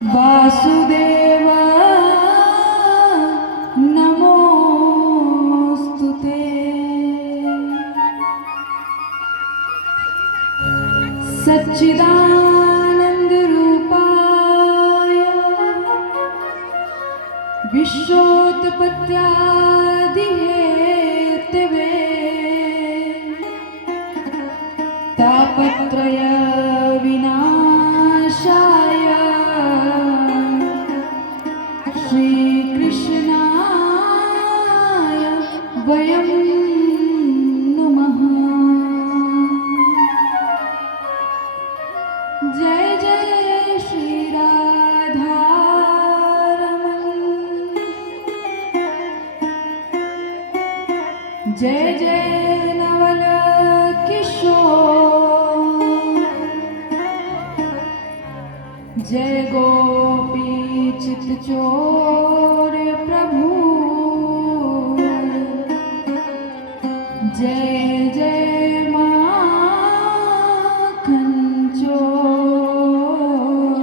वासुदेव नमोस्तुते। सच्चिदानंद रूपाय विश्वोत्पत्त्यादिहेतवे तापत्रय विनाशाय श्रीकृष्णाय वयं नमः। जय जय श्री राधारमण, जय जय नवल किशोर, जय गोपी चित चोर प्रभु, जय जय माखन चोर,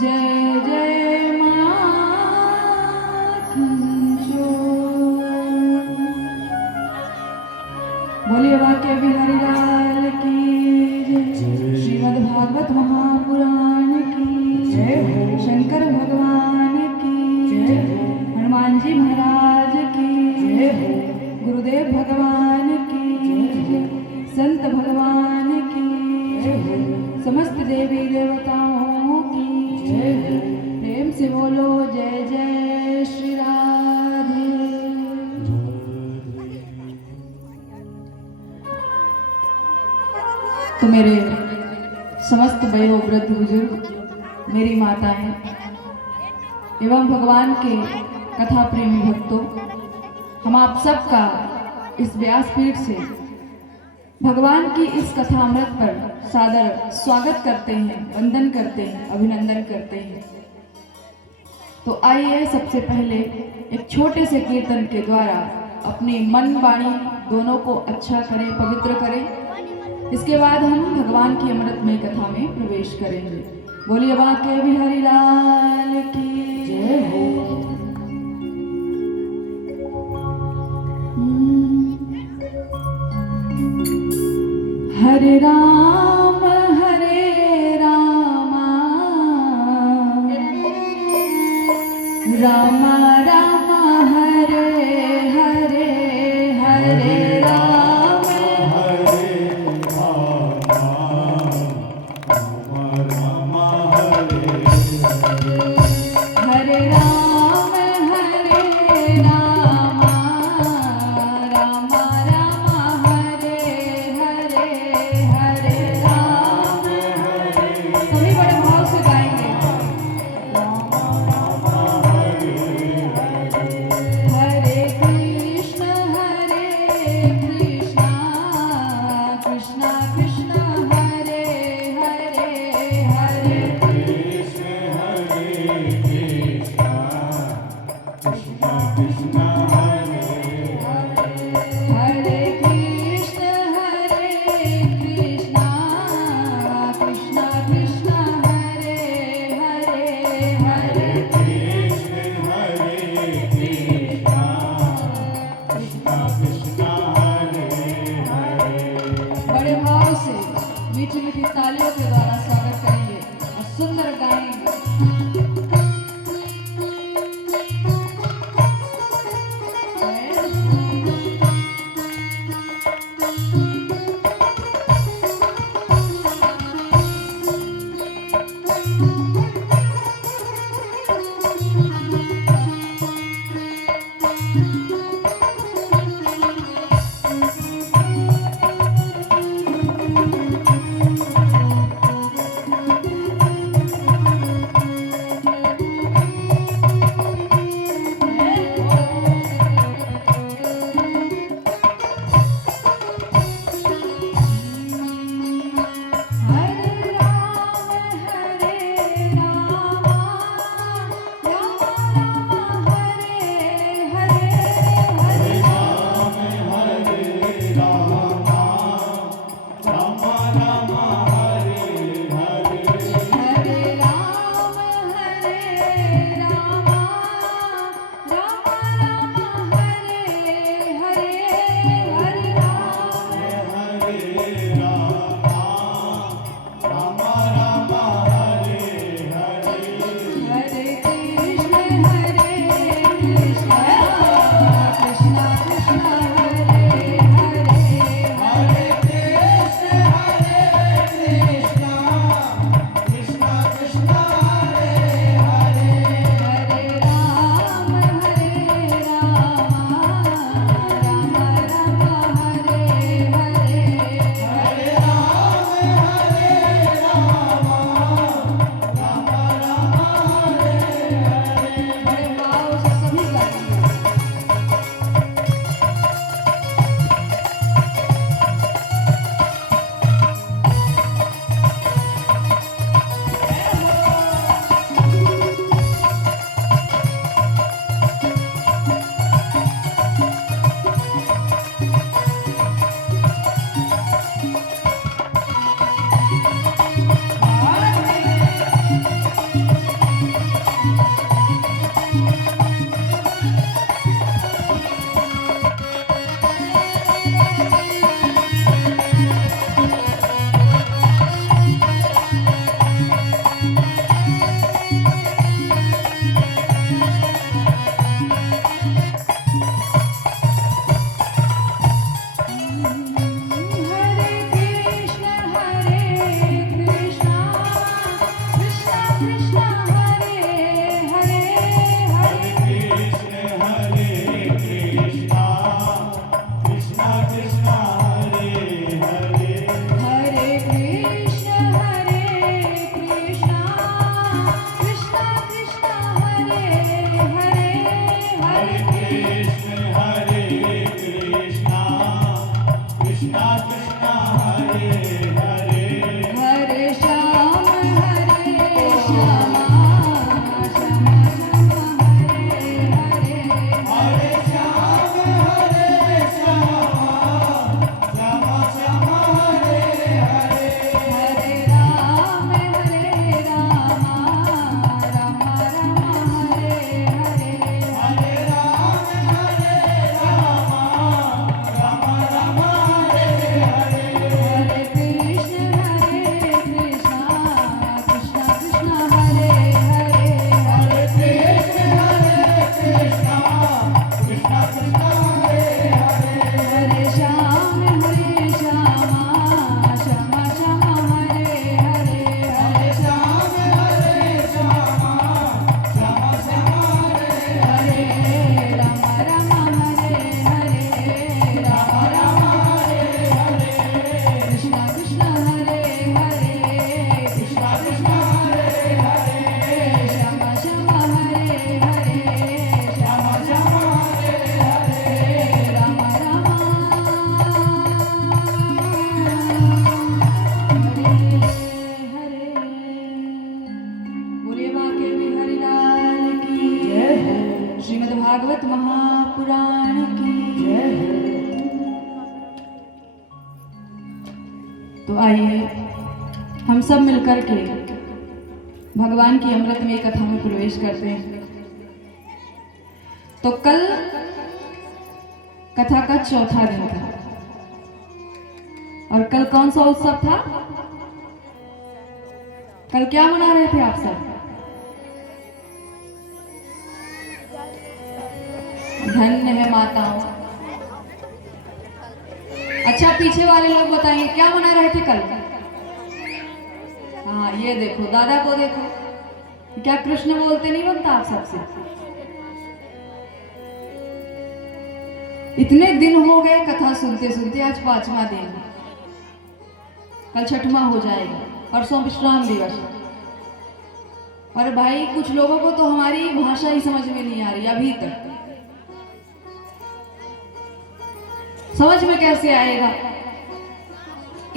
जय जय माखन चोर। बोलिए वाक्य बिहारी लाल की जय। श्रीमद् भागवत महापुराण की जय। शंकर भगवान की जय। हनुमान जी महाराज की जय। गुरुदेव भगवान की जय। संत भगवान की जय। समस्त देवी देवताओं की जय। प्रेम से बोलो जय जय श्री राधे। तो मेरे समस्त वयो वृद्ध बुजुर्ग, मेरी माताएं एवं भगवान के कथा प्रेमी भक्तों, हम आप सबका इस व्यासपीठ से भगवान की इस कथा अमृत पर सादर स्वागत करते हैं, वंदन करते हैं, अभिनंदन करते हैं। तो आइए सबसे पहले एक छोटे से कीर्तन के द्वारा अपने मन वाणी दोनों को अच्छा करें, पवित्र करें। इसके बाद हम भगवान की अमृतमय कथा में प्रवेश करेंगे। बोलिए वाक्य बिहारी लाल की जय हो। हरे राम राम राम हरे हरे, हरे राम हरे राम, राम हरे हरे, हरे राम हरे राम, राम राम हरे हरे, हरे राम हरे। सभी बड़े भाव से गाएंगे। हरे कृष्ण कृष्ण कृष्ण हरे हरे, हरे कृष्ण कृष्ण कृष्ण हरे हरे, हरे कृष्ण कृष्ण कृष्ण हरे हरे, हरे कृष्ण बड़े भाव से मीठी मीठी तालियों के द्वारा स्वागत करेंगे और सुंदर गाएंगे। हरे श्रीमद्भागवत महापुराण की जय। तो आइए हम सब मिलकर के भगवान की अमृतमयी कथा में प्रवेश करते हैं। तो कल कथा का चौथा दिन था और कल कौन सा उत्सव था? कल क्या मना रहे थे आप सब? धन्य है माताओं। अच्छा, पीछे वाले लोग बताइए क्या मना रहे थे कल? हाँ, ये देखो, दादा को देखो, क्या कृष्ण बोलते नहीं बनता आप सबसे? इतने दिन हो गए कथा सुनते सुनते, आज 5वां दिन, कल 6वां हो जाएगा, परसों विश्राम दिवस। और भाई कुछ लोगों को तो हमारी भाषा ही समझ में नहीं आ रही अभी तक। समझ में कैसे आएगा?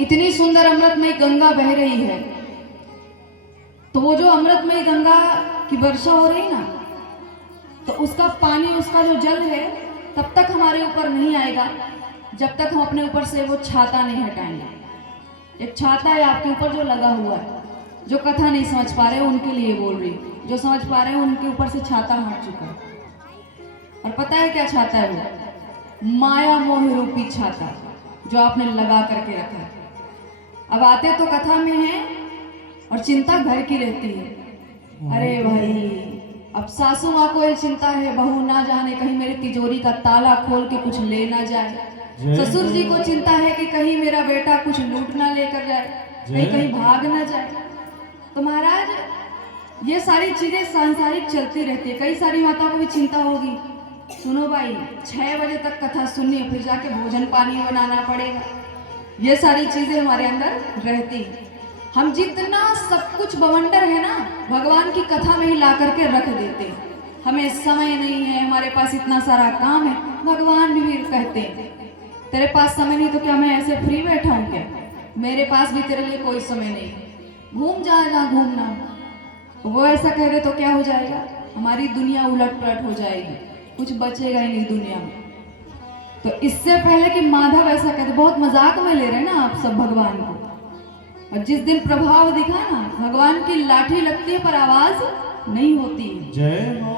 इतनी सुंदर अमृतमयी गंगा बह रही है, तो वो जो अमृतमयी गंगा की वर्षा हो रही ना, तो उसका पानी, उसका जो जल है, तब तक हमारे ऊपर नहीं आएगा जब तक हम अपने ऊपर से वो छाता नहीं हटाएंगे। एक छाता है आपके ऊपर जो लगा हुआ है। जो कथा नहीं समझ पा रहे उनके लिए बोल रही, जो समझ पा रहे हैं उनके ऊपर से छाता हट चुका है। और पता है क्या छाता है? वो माया मोह रूपी छाता जो आपने लगा करके रखा है। अब आते तो कथा में है और चिंता घर की रहती है। अरे भाई, अब सासू माँ को ये चिंता है, बहू ना जाने कहीं मेरी तिजोरी का ताला खोल के कुछ ले ना जाए। ससुर जी को चिंता है कि कहीं मेरा बेटा कुछ लूट ना लेकर जाए, कहीं भाग ना जाए। तो महाराज ये सारी चीजें सांसारिक चलती रहती है। कई सारी माताओं को भी चिंता होगी, सुनो भाई 6 बजे तक कथा सुननी है, फिर जाके भोजन पानी बनाना पड़ेगा। ये सारी चीजें हमारे अंदर रहती। हम जितना सब कुछ बवंडर है ना, भगवान की कथा में ही ला करके रख देते। हमें समय नहीं है, हमारे पास इतना सारा काम है। भगवान भी कहते हैं तेरे पास समय नहीं तो क्या मैं ऐसे फ्री बैठा हूँ क्या? मेरे पास भी तेरे लिए कोई समय नहीं, घूम जहाँ घूमना। वो ऐसा कह रहे तो क्या हो जाएगा? हमारी दुनिया उलट पलट हो जाएगी, कुछ बचेगा ही नहीं दुनिया में। तो इससे पहले कि माधव ऐसा कहते, बहुत मजाक में ले रहे ना आप सब भगवान को। और जिस दिन प्रभाव दिखा ना, भगवान की लाठी लगती है पर आवाज नहीं होती है। जय हो।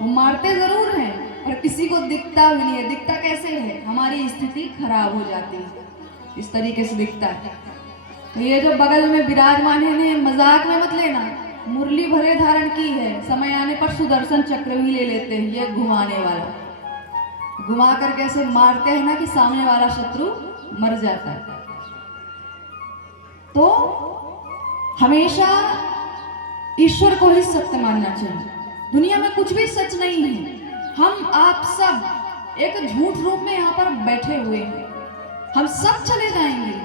वो मारते जरूर हैं और किसी को दिखता भी नहीं है। दिखता कैसे है? हमारी स्थिति खराब हो जाती है, इस तरीके से दिखता है। तो ये जो बगल में विराजमान है, मजाक में मत लेना। मुरली भरे धारण की है, समय आने पर सुदर्शन चक्र भी ले लेते हैं। ये घुमाने वाला घुमा कर कैसे मारते हैं ना कि सामने वाला शत्रु मर जाता है। तो हमेशा ईश्वर को ही सत्य मानना चाहिए। दुनिया में कुछ भी सच नहीं है। हम आप सब एक झूठ रूप में यहाँ पर बैठे हुए हैं। हम सब चले जाएंगे।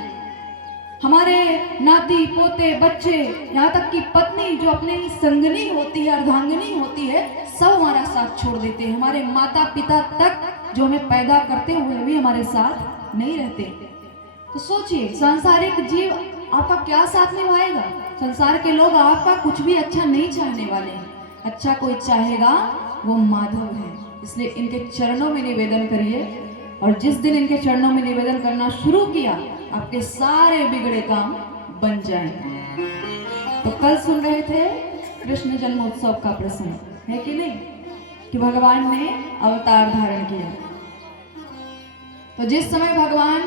हमारे नाती पोते बच्चे, यहाँ तक कि पत्नी जो अपनी संगनी होती है, अर्धांगिनी होती है, सब हमारा साथ छोड़ देते हैं। हमारे माता पिता तक जो हमें पैदा करते हुए भी हमारे साथ नहीं रहते। तो सोचिए, सांसारिक जीव आपका क्या साथ निभाएगा? संसार के लोग आपका कुछ भी अच्छा नहीं चाहने वाले हैं। अच्छा कोई चाहेगा वो माधव है। इसलिए इनके चरणों में निवेदन करिए, और जिस दिन इनके चरणों में निवेदन करना शुरू किया, आपके सारे बिगड़े काम बन जाएंगे। तो कल सुन रहे थे कृष्ण जन्मोत्सव का प्रसंग, है कि नहीं? कि भगवान ने अवतार धारण किया। तो जिस समय भगवान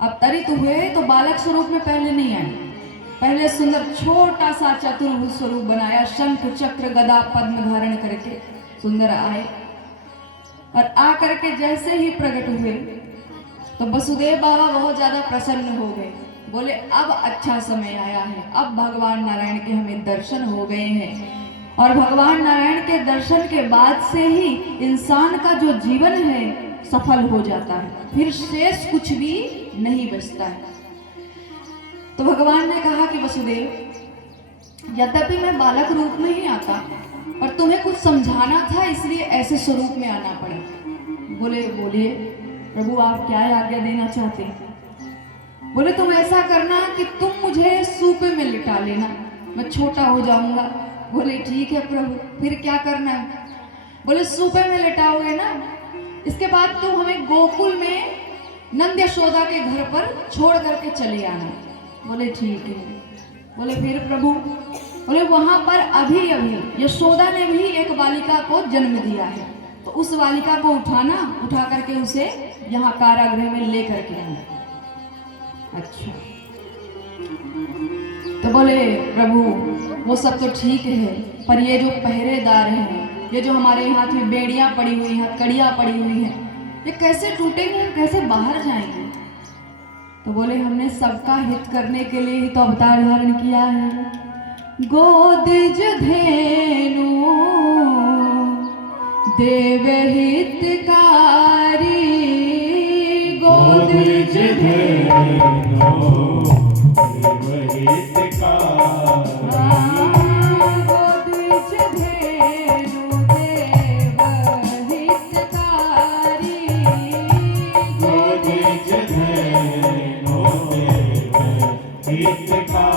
अवतरित हुए तो बालक स्वरूप में पहले नहीं आए। पहले सुंदर छोटा सा चतुर्भुज स्वरूप बनाया, शंख चक्र गदा पद्म धारण करके सुंदर आए। और आ करके जैसे ही प्रकट हुए तो वसुदेव बाबा बहुत ज्यादा प्रसन्न हो गए। बोले अब अच्छा समय आया है, अब भगवान नारायण के हमें दर्शन हो गए हैं। और भगवान नारायण के दर्शन के बाद से ही इंसान का जो जीवन है सफल हो जाता है, फिर शेष कुछ भी नहीं बचता है। तो भगवान ने कहा कि वसुदेव, यद्यपि मैं बालक रूप में ही आता, पर तुम्हें कुछ समझाना था, इसलिए ऐसे स्वरूप में आना पड़ा। बोले बोलिए प्रभु, आप क्या आज्ञा देना चाहते हैं? बोले तुम ऐसा करना कि तुम मुझे सूपे में लिटा लेना, मैं छोटा हो जाऊंगा। बोले ठीक है प्रभु, फिर क्या करना है? बोले सूपे में लेटाओगे ना, इसके बाद तुम हमें गोकुल में नंद यशोदा के घर पर छोड़ करके चले आना। बोले ठीक है। बोले फिर प्रभु? बोले वहां पर अभी अभी यशोदा ने भी एक बालिका को जन्म दिया है, तो उस बालिका को उठा करके उसे यहाँ कारागृह में ले करके आना। अच्छा। तो बोले प्रभु वो सब तो ठीक है, पर ये जो पहरेदार हैं, ये जो हमारे हाथ में बेड़ियां पड़ी हुई हैं, कड़ियां पड़ी हुई हैं, ये कैसे टूटेंगे, कैसे बाहर जाएंगे? तो बोले हमने सबका हित करने के लिए ही तो अवतार धारण किया है। गोदज धेनु देव हितकारी, गोदज धेनु देव हितकारी, गोदज धेनु देव हितकारी, गोदज धेनु देव हितकारी।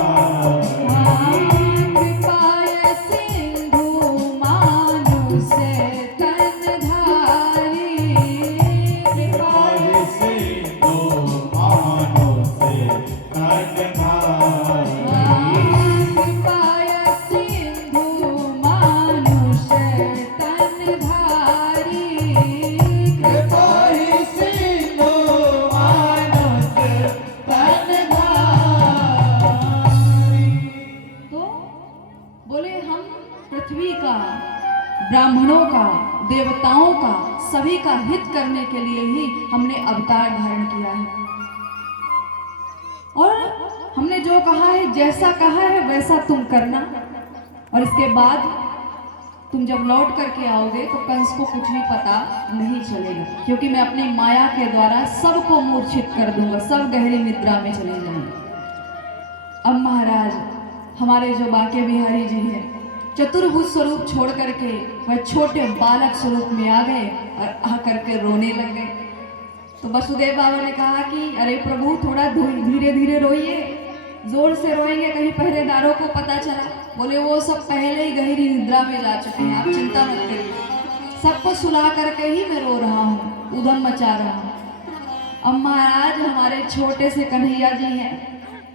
ब्राह्मणों का, देवताओं का, सभी का हित करने के लिए ही हमने अवतार धारण किया है। और हमने जो कहा है, जैसा कहा है वैसा तुम करना। और इसके बाद तुम जब लौट करके आओगे तो कंस को कुछ भी पता नहीं चलेगा, क्योंकि मैं अपनी माया के द्वारा सबको मूर्छित कर दूंगा, सब गहरी निद्रा में चले जाएंगे। अब महाराज हमारे जो बाके बिहारी जी हैं, चतुर्भुज स्वरूप छोड़ करके वह छोटे बालक स्वरूप में आ गए और आ करके रोने लग गए। तो वसुदेव बाबा ने कहा कि अरे प्रभु थोड़ा धीरे धीरे रोइए, जोर से रोएंगे कहीं पहरेदारों को पता चला। बोले वो सब पहले ही गहरी निद्रा में जा चुके हैं, आप चिंता मत करिए, सबको सुला करके ही मैं रो रहा हूँ, उधम मचा रहा हूँ। अब महाराज हमारे छोटे से कन्हैया जी हैं,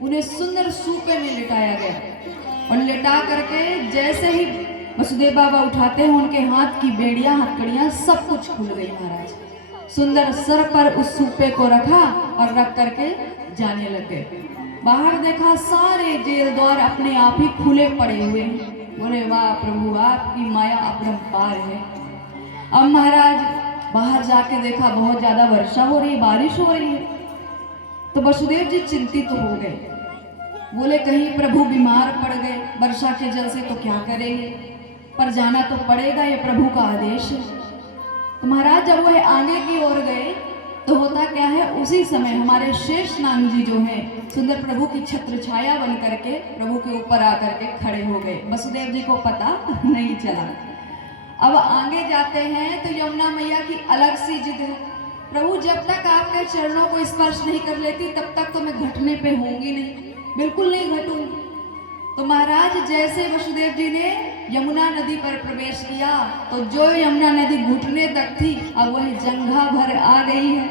उन्हें सुंदर सूपे में लिटाया गया और लेटा करके जैसे ही वसुदेव बाबा उठाते हैं, उनके हाथ की बेड़ियां, हथकड़ियां सब कुछ खुल गई। महाराज सुंदर सर पर उस सूपे को रखा और रख करके जाने लगे। बाहर देखा सारे जेल द्वार अपने आप ही खुले पड़े हुए हैं। बोले वाह प्रभु आपकी माया अपरंपार है। अब महाराज बाहर जाके देखा बहुत ज्यादा वर्षा हो रही, बारिश हो रही है। तो वसुदेव जी चिंतित हो गए। बोले कहीं प्रभु बीमार पड़ गए वर्षा के जल से तो क्या करेंगे, पर जाना तो पड़ेगा, ये प्रभु का आदेश है। तो महाराज जब वह आगे की ओर गए तो होता क्या है, उसी समय हमारे शेष नाग जी जो हैं सुंदर प्रभु की छत्र छाया बन करके प्रभु के ऊपर आकर के खड़े हो गए। वसुदेव जी को पता नहीं चला। अब आगे जाते हैं तो यमुना मैया की अलग सी जिद है, प्रभु जब तक आपके चरणों को स्पर्श नहीं कर लेती तब तक तो मैं घटने पे होंगी नहीं, बिल्कुल नहीं घटूंगी। तो महाराज जैसे वसुदेव जी ने यमुना नदी पर प्रवेश किया तो जो यमुना नदी घुटने तक थी अब वह जंघा भर आ गई है।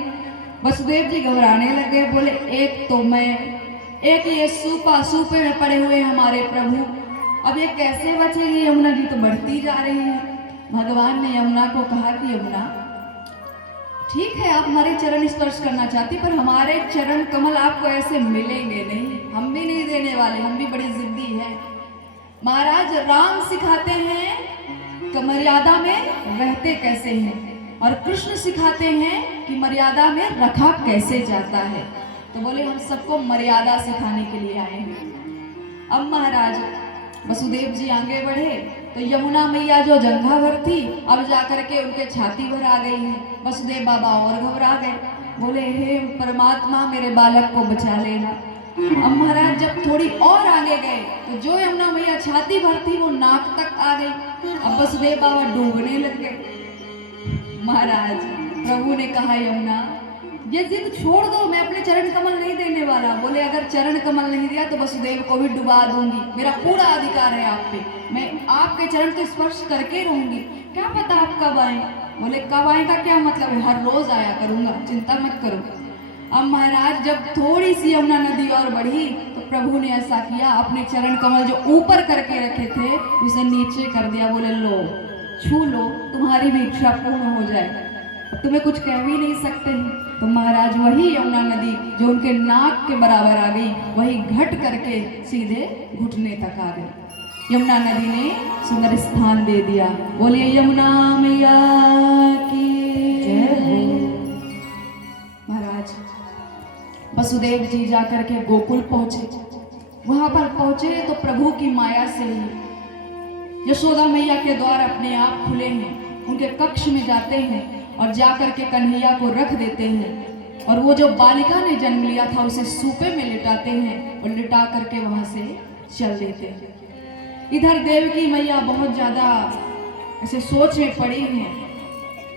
वसुदेव जी घबराने लगे। बोले एक तो मैं, एक ये सूपे में पड़े हुए हमारे प्रभु, अब ये कैसे बचेगी, यमुना जी तो बढ़ती जा रही है। भगवान ने यमुना को कहा कि यमुना ठीक है आप हमारे चरण स्पर्श करना चाहती, पर हमारे चरण कमल आपको ऐसे मिलेंगे नहीं, हम भी नहीं देने वाले, हम भी बड़ी जिद्दी हैं। महाराज राम सिखाते हैं कि मर्यादा में रहते कैसे हैं, और कृष्ण सिखाते हैं कि मर्यादा में रखा कैसे जाता है। तो बोले हम सबको मर्यादा सिखाने के लिए आए हैं। अब महाराज वसुदेव जी आगे बढ़े तो यमुना मैया जो जंघा भर थी अब जाकर के उनके छाती भर आ गई है। वसुदेव बाबा और घबरा गए। बोले हे परमात्मा मेरे बालक को बचा लेना। अब महाराज जब थोड़ी और आगे गए तो जो यमुना मैया छाती भर थी वो नाक तक आ गई। अब वसुदेव बाबा डूबने लग गए। महाराज प्रभु ने कहा यमुना ये जिद छोड़ दो, मैं अपने चरण कमल नहीं देने वाला। बोले अगर चरण कमल नहीं दिया तो वसुदेव को भी डुबा दूंगी, मेरा पूरा अधिकार है आप पे, मैं आपके चरण को स्पर्श करके रहूंगी, क्या पता आप कब आए। बोले कब आए का क्या मतलब है, हर रोज आया करूंगा, चिंता मत करो। अब महाराज जब थोड़ी सी यमुना नदी और बढ़ी तो प्रभु ने ऐसा किया, अपने चरण कमल जो ऊपर करके रखे थे उसे नीचे कर दिया। बोले लो छू लो, तुम्हारी भी इच्छा पूर्ण हो जाए, तुम्हें कुछ कह भी नहीं सकते हैं। तो महाराज वही यमुना नदी जो उनके नाक के बराबर आ गई, वही घट करके सीधे घुटने तक आ गई। यमुना नदी ने सुंदर स्थान दे दिया। बोलिए यमुना मैया की जय हो। महाराज वसुदेव जी जाकर के गोकुल पहुंचे। वहां पर पहुंचे तो प्रभु की माया से ही यशोदा मैया के द्वार अपने आप खुले हैं। उनके कक्ष में जाते हैं और जाकर के कन्हैया को रख देते हैं और वो जो बालिका ने जन्म लिया था उसे सूपे में लिटाते हैं और लिटा करके वहां से चल देते हैं। इधर देवकी मैया बहुत ज्यादा ऐसे सोच में पड़ी हैं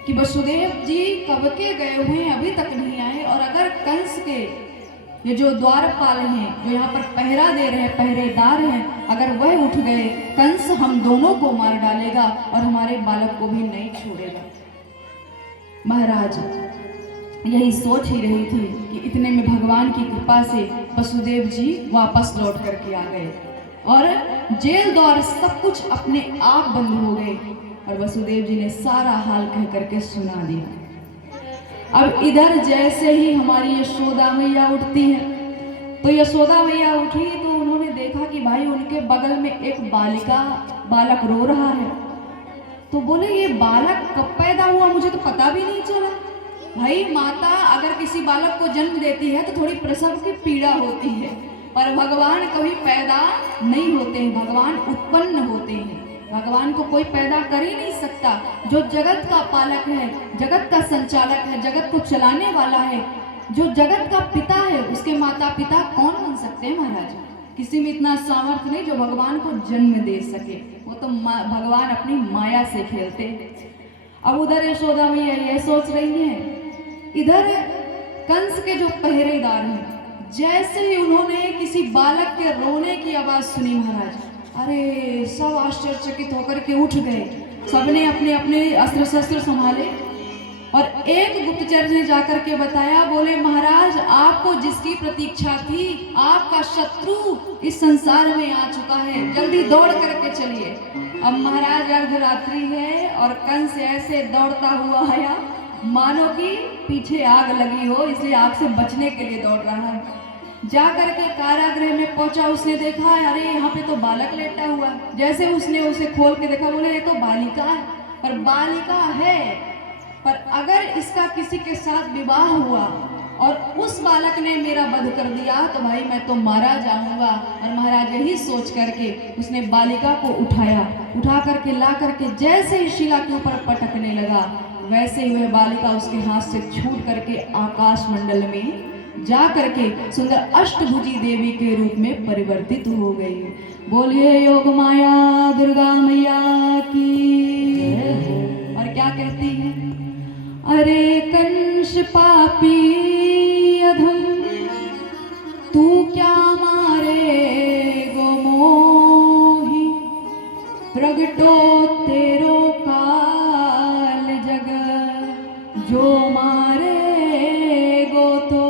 कि वसुदेव जी कब के गए हुए हैं, अभी तक नहीं आए, और अगर कंस के ये जो द्वारपाल हैं जो यहाँ पर पहरा दे रहे हैं, पहरेदार हैं, अगर वह उठ गए कंस हम दोनों को मार डालेगा और हमारे बालक को भी नहीं छोड़ेगा। महाराज यही सोच ही रही थी कि इतने में भगवान की कृपा से वसुदेव जी वापस लौट करके आ गए और जेल द्वार सब कुछ अपने आप बंद हो गए और वसुदेव जी ने सारा हाल कह करके सुना दिया। अब इधर जैसे ही हमारी यशोदा मैया उठती है तो यशोदा मैया उठी तो उन्होंने देखा कि भाई उनके बगल में एक बालक रो रहा है। तो बोले ये बालक कब पैदा हुआ, मुझे तो पता भी नहीं चला। भाई माता अगर किसी बालक को जन्म देती है तो थोड़ी प्रसव की पीड़ा होती है, पर भगवान कभी पैदा नहीं होते हैं, भगवान उत्पन्न होते हैं। भगवान को कोई पैदा कर ही नहीं सकता। जो जगत का पालक है, जगत का संचालक है, जगत को चलाने वाला है, जो जगत का पिता है, उसके माता पिता कौन बन सकते हैं महाराज? किसी में इतना सामर्थ्य नहीं जो भगवान को जन्म दे सके। वो तो भगवान अपनी माया से खेलते। अब उधर यशोदा मैया ये सोच रही है, इधर कंस के जो पहरेदार हैं जैसे ही उन्होंने किसी बालक के रोने की आवाज सुनी महाराज, अरे सब आश्चर्यचकित होकर के उठ गए। सबने अपने अपने अस्त्र शस्त्र संभाले और एक गुप्तचर ने जाकर के बताया, बोले महाराज आपको जिसकी प्रतीक्षा थी, आपका शत्रु इस संसार में आ चुका है, जल्दी दौड़ करके चलिए। अब महाराज अर्धरात्रि है और कंस ऐसे दौड़ता हुआ आया मानो कि पीछे आग लगी हो, इसलिए आग से बचने के लिए दौड़ रहा है। जाकर के कारागृह में पहुंचा, उसने देखा अरे यहाँ पे तो बालक लेटा हुआ। जैसे उसने उसे खोल के देखा, बोले ये तो बालिका है। पर बालिका है, पर अगर इसका किसी के साथ विवाह हुआ और उस बालक ने मेरा वध कर दिया तो भाई मैं तो मारा जाऊंगा। और महाराज यही सोच करके उसने बालिका को उठा करके ला करके जैसे ही शिला के ऊपर पटकने लगा, वैसे ही वह बालिका उसके हाथ से छूट करके आकाश मंडल में जा करके सुंदर अष्टभुजी देवी के रूप में परिवर्तित हो गई। बोलिए योग माया दुर्गा मैया की। और क्या कहती है, अरे कंस पापी अधम तू क्या मारे गो मोही, प्रगटो तेरो काल जग जो मारे गो तो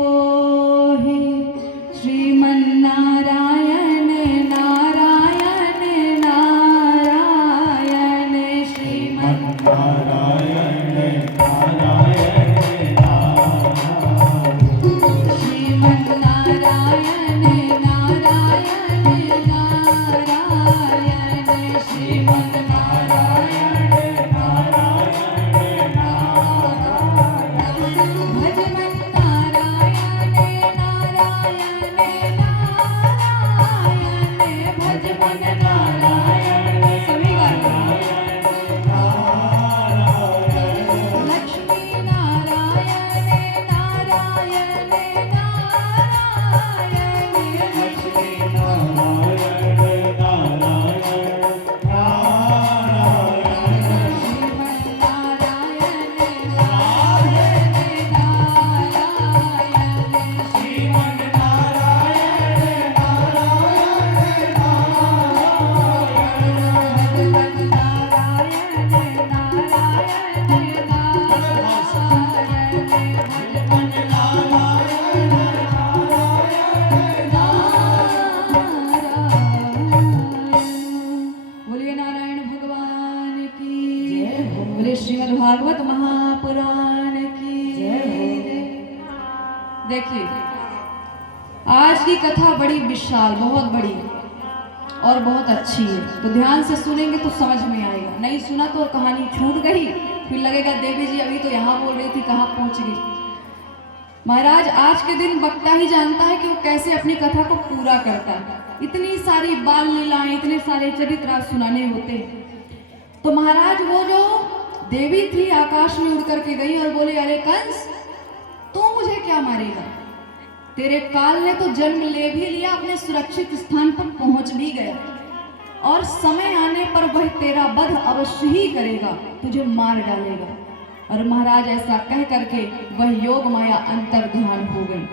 बोले श्रीमद् भागवत महापुराण की जय। देखिए आज की कथा बड़ी विशाल, बहुत बड़ी और बहुत अच्छी है, तो ध्यान से सुनेंगे तो समझ में आएगा। नहीं सुना तो कहानी छूट गई, फिर लगेगा देवी जी अभी तो यहाँ बोल रही थी, कहाँ पहुंच गई। महाराज आज के दिन वक्ता ही जानता है कि वो कैसे अपनी कथा को पूरा करता है। इतनी सारी बाल लीलाएं, इतने सारे चरित्र सुनाने होते हैं। तो महाराज वो जो देवी थी आकाश में उड़ करके गई और बोले, अरे कंस तू मुझे क्या मारेगा, तेरे काल ने तो जन्म ले भी लिया, अपने सुरक्षित स्थान पर पहुंच भी गया और समय आने पर वह तेरा वध अवश्य ही करेगा, तुझे मार डालेगा। और महाराज ऐसा कह करके वह योग माया अंतर्ध्यान हो गई।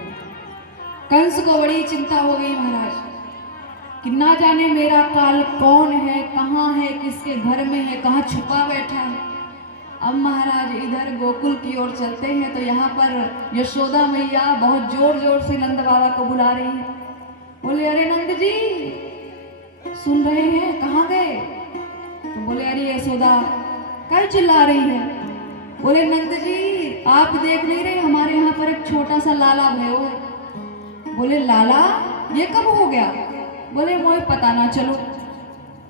कंस को बड़ी चिंता हो गई महाराज कि ना जाने मेरा काल कौन है, कहाँ है, किसके घर में है, कहाँ छुपा बैठा है। अब महाराज इधर गोकुल की ओर चलते हैं तो यहाँ पर यशोदा मैया बहुत जोर जोर से नंद बाबा को बुला रही है। बोले, अरे नंद जी सुन रहे हैं, कहाँ गए? तो बोले, अरे यशोदा क्या चिल्ला रही है? बोले, नंद जी आप देख नहीं रहे हमारे यहाँ पर एक छोटा सा लाला भयो है। बोले, लाला ये कब हो गया? बोले, मुझे पता ना चलो।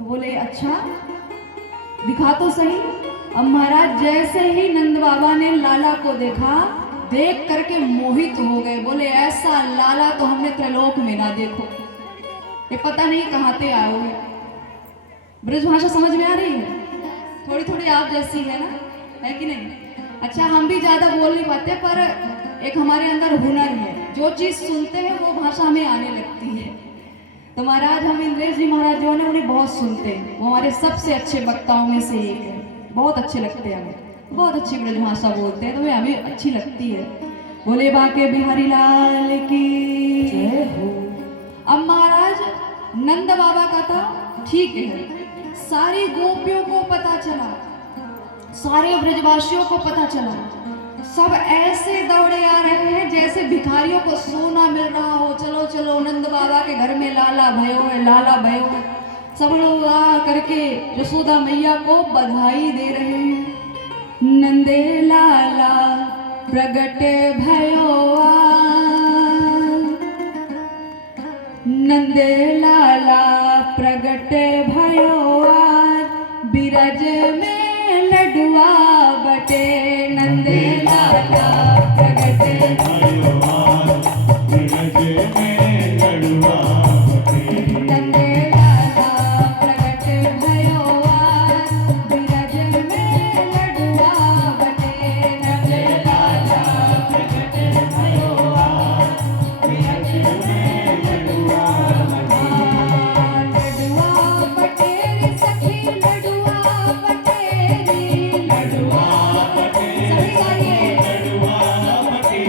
बोले, अच्छा दिखा तो सही। अब महाराज जैसे ही नंद बाबा ने लाला को देखा, देख करके मोहित हो गए। बोले, ऐसा लाला तो हमने त्रैलोक में ना देखो, ये पता नहीं कहाँ से आए हुए। ब्रज भाषा समझ में आ रही है? थोड़ी थोड़ी आप जैसी है ना, है कि नहीं? अच्छा हम भी ज्यादा बोल नहीं पाते, पर एक हमारे अंदर हुनर है, जो चीज सुनते हैं वो भाषा हमें आने लगती है। तो महाराज हम इंद्रेश जी महाराज जो है उन्हें बहुत सुनते हैं, वो हमारे सबसे अच्छे वक्ताओं में से एक है, बहुत अच्छे लगते हैं हमें, बहुत अच्छी ब्रज भाषा बोलते हैं, तो हमें अच्छी लगती है। बोले बाके बिहारी लाल की जय हो। अब महाराज नंद बाबा का था ठीक है, सारी गोपियों को पता चला, सारे ब्रजवासियों को पता चला, सब ऐसे दौड़े आ रहे हैं जैसे भिखारियों को सोना मिल रहा हो। चलो चलो नंद बाबा के घर में लाला भयो है, लाला भयो है। सब लोग आ करके यशोदा मैया को बधाई दे रहे हैं। नंदे लाला प्रगट भयो नंदे लाला प्रगट भयो बिरज में लडुआ बटे। नंदे लाला प्रगट भयो बिरज में लडुआ बटे। नंदे लाला प्रगट भयो बिरज में लडुआ बटे। नंदे लाला प्रगट भयो बिरज में लडुआ बटे। लडुआ बटे सखी लडुआ बटे, लडुआ बटे सखी लडुआ बटे।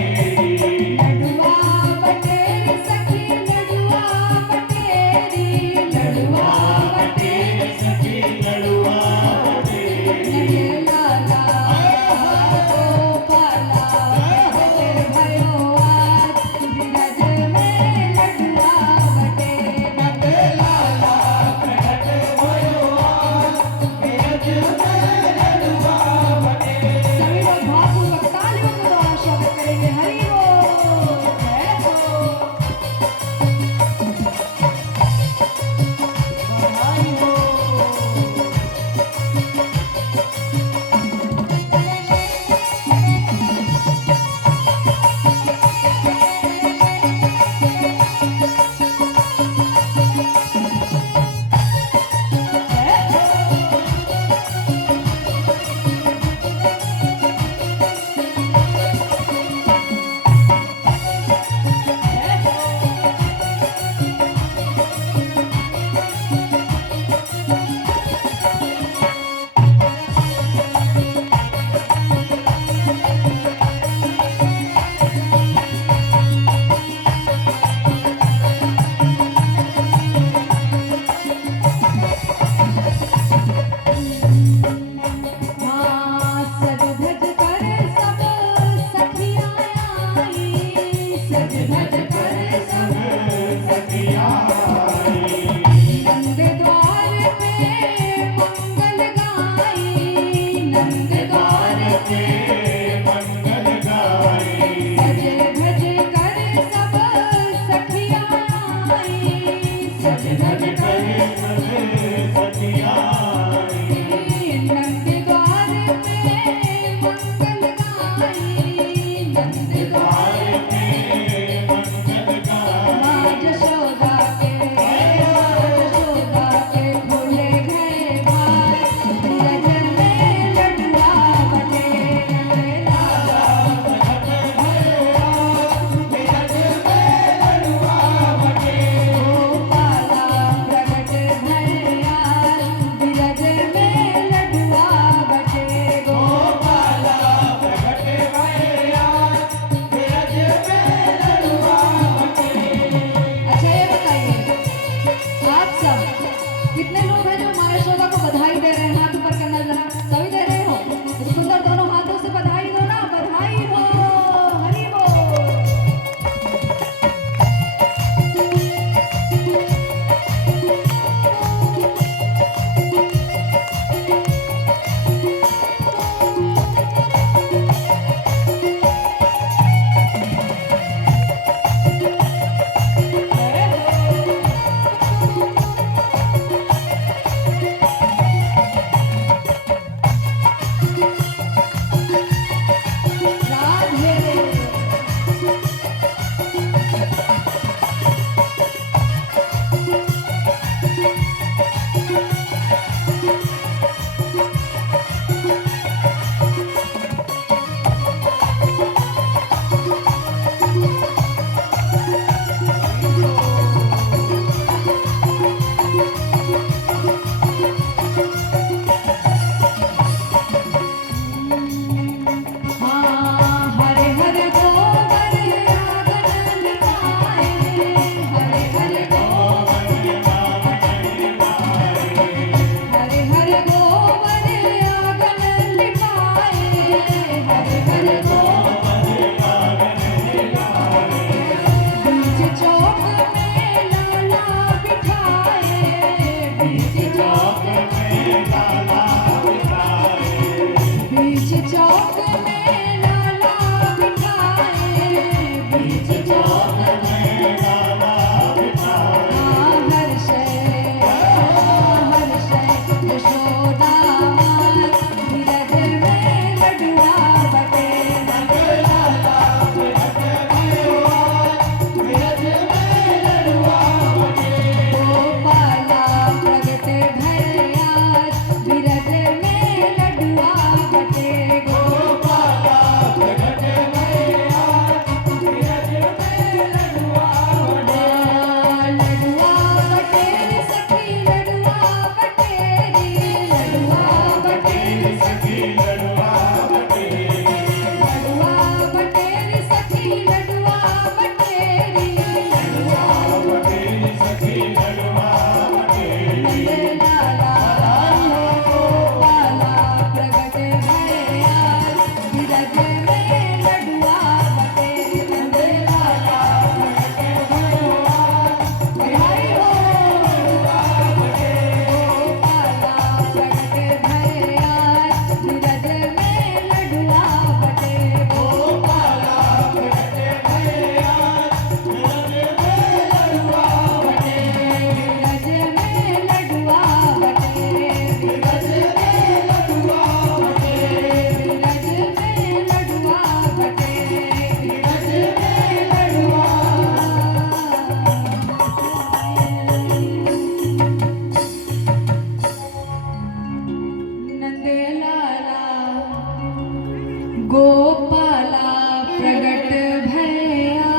गोपाला प्रगट भया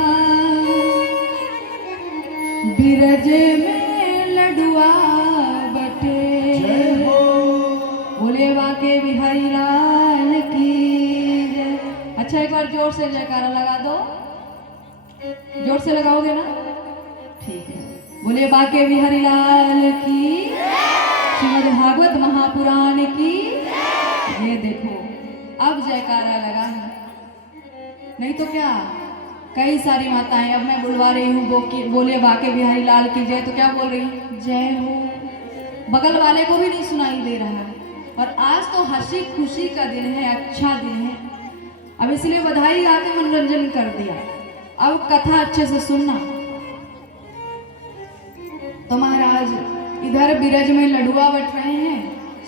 बिरज में लडुआ बटे। बोले वाके बिहारी लाल की जय। अच्छा एक बार जोर से जयकारा लगा दो, जोर से लगाओगे ना? ठीक है। बोले बाके बिहारी लाल की, श्रीमद् भागवत महापुराण की। ये देखो अब जयकारा लगा है, नहीं तो क्या कई सारी माताएं, अब मैं बुलवा रही हूँ बोले बाके बिहारी लाल की जय, तो क्या बोल रही हूँ? जय हो। बगल वाले को भी नहीं सुनाई दे रहा है। और आज तो हंसी खुशी का दिन है, अच्छा दिन है। अब इसलिए बधाई गा के मनोरंजन कर दिया। अब कथा अच्छे से सुनना। तो महाराज इधर बिरज में लडुआ बट रहे हैं।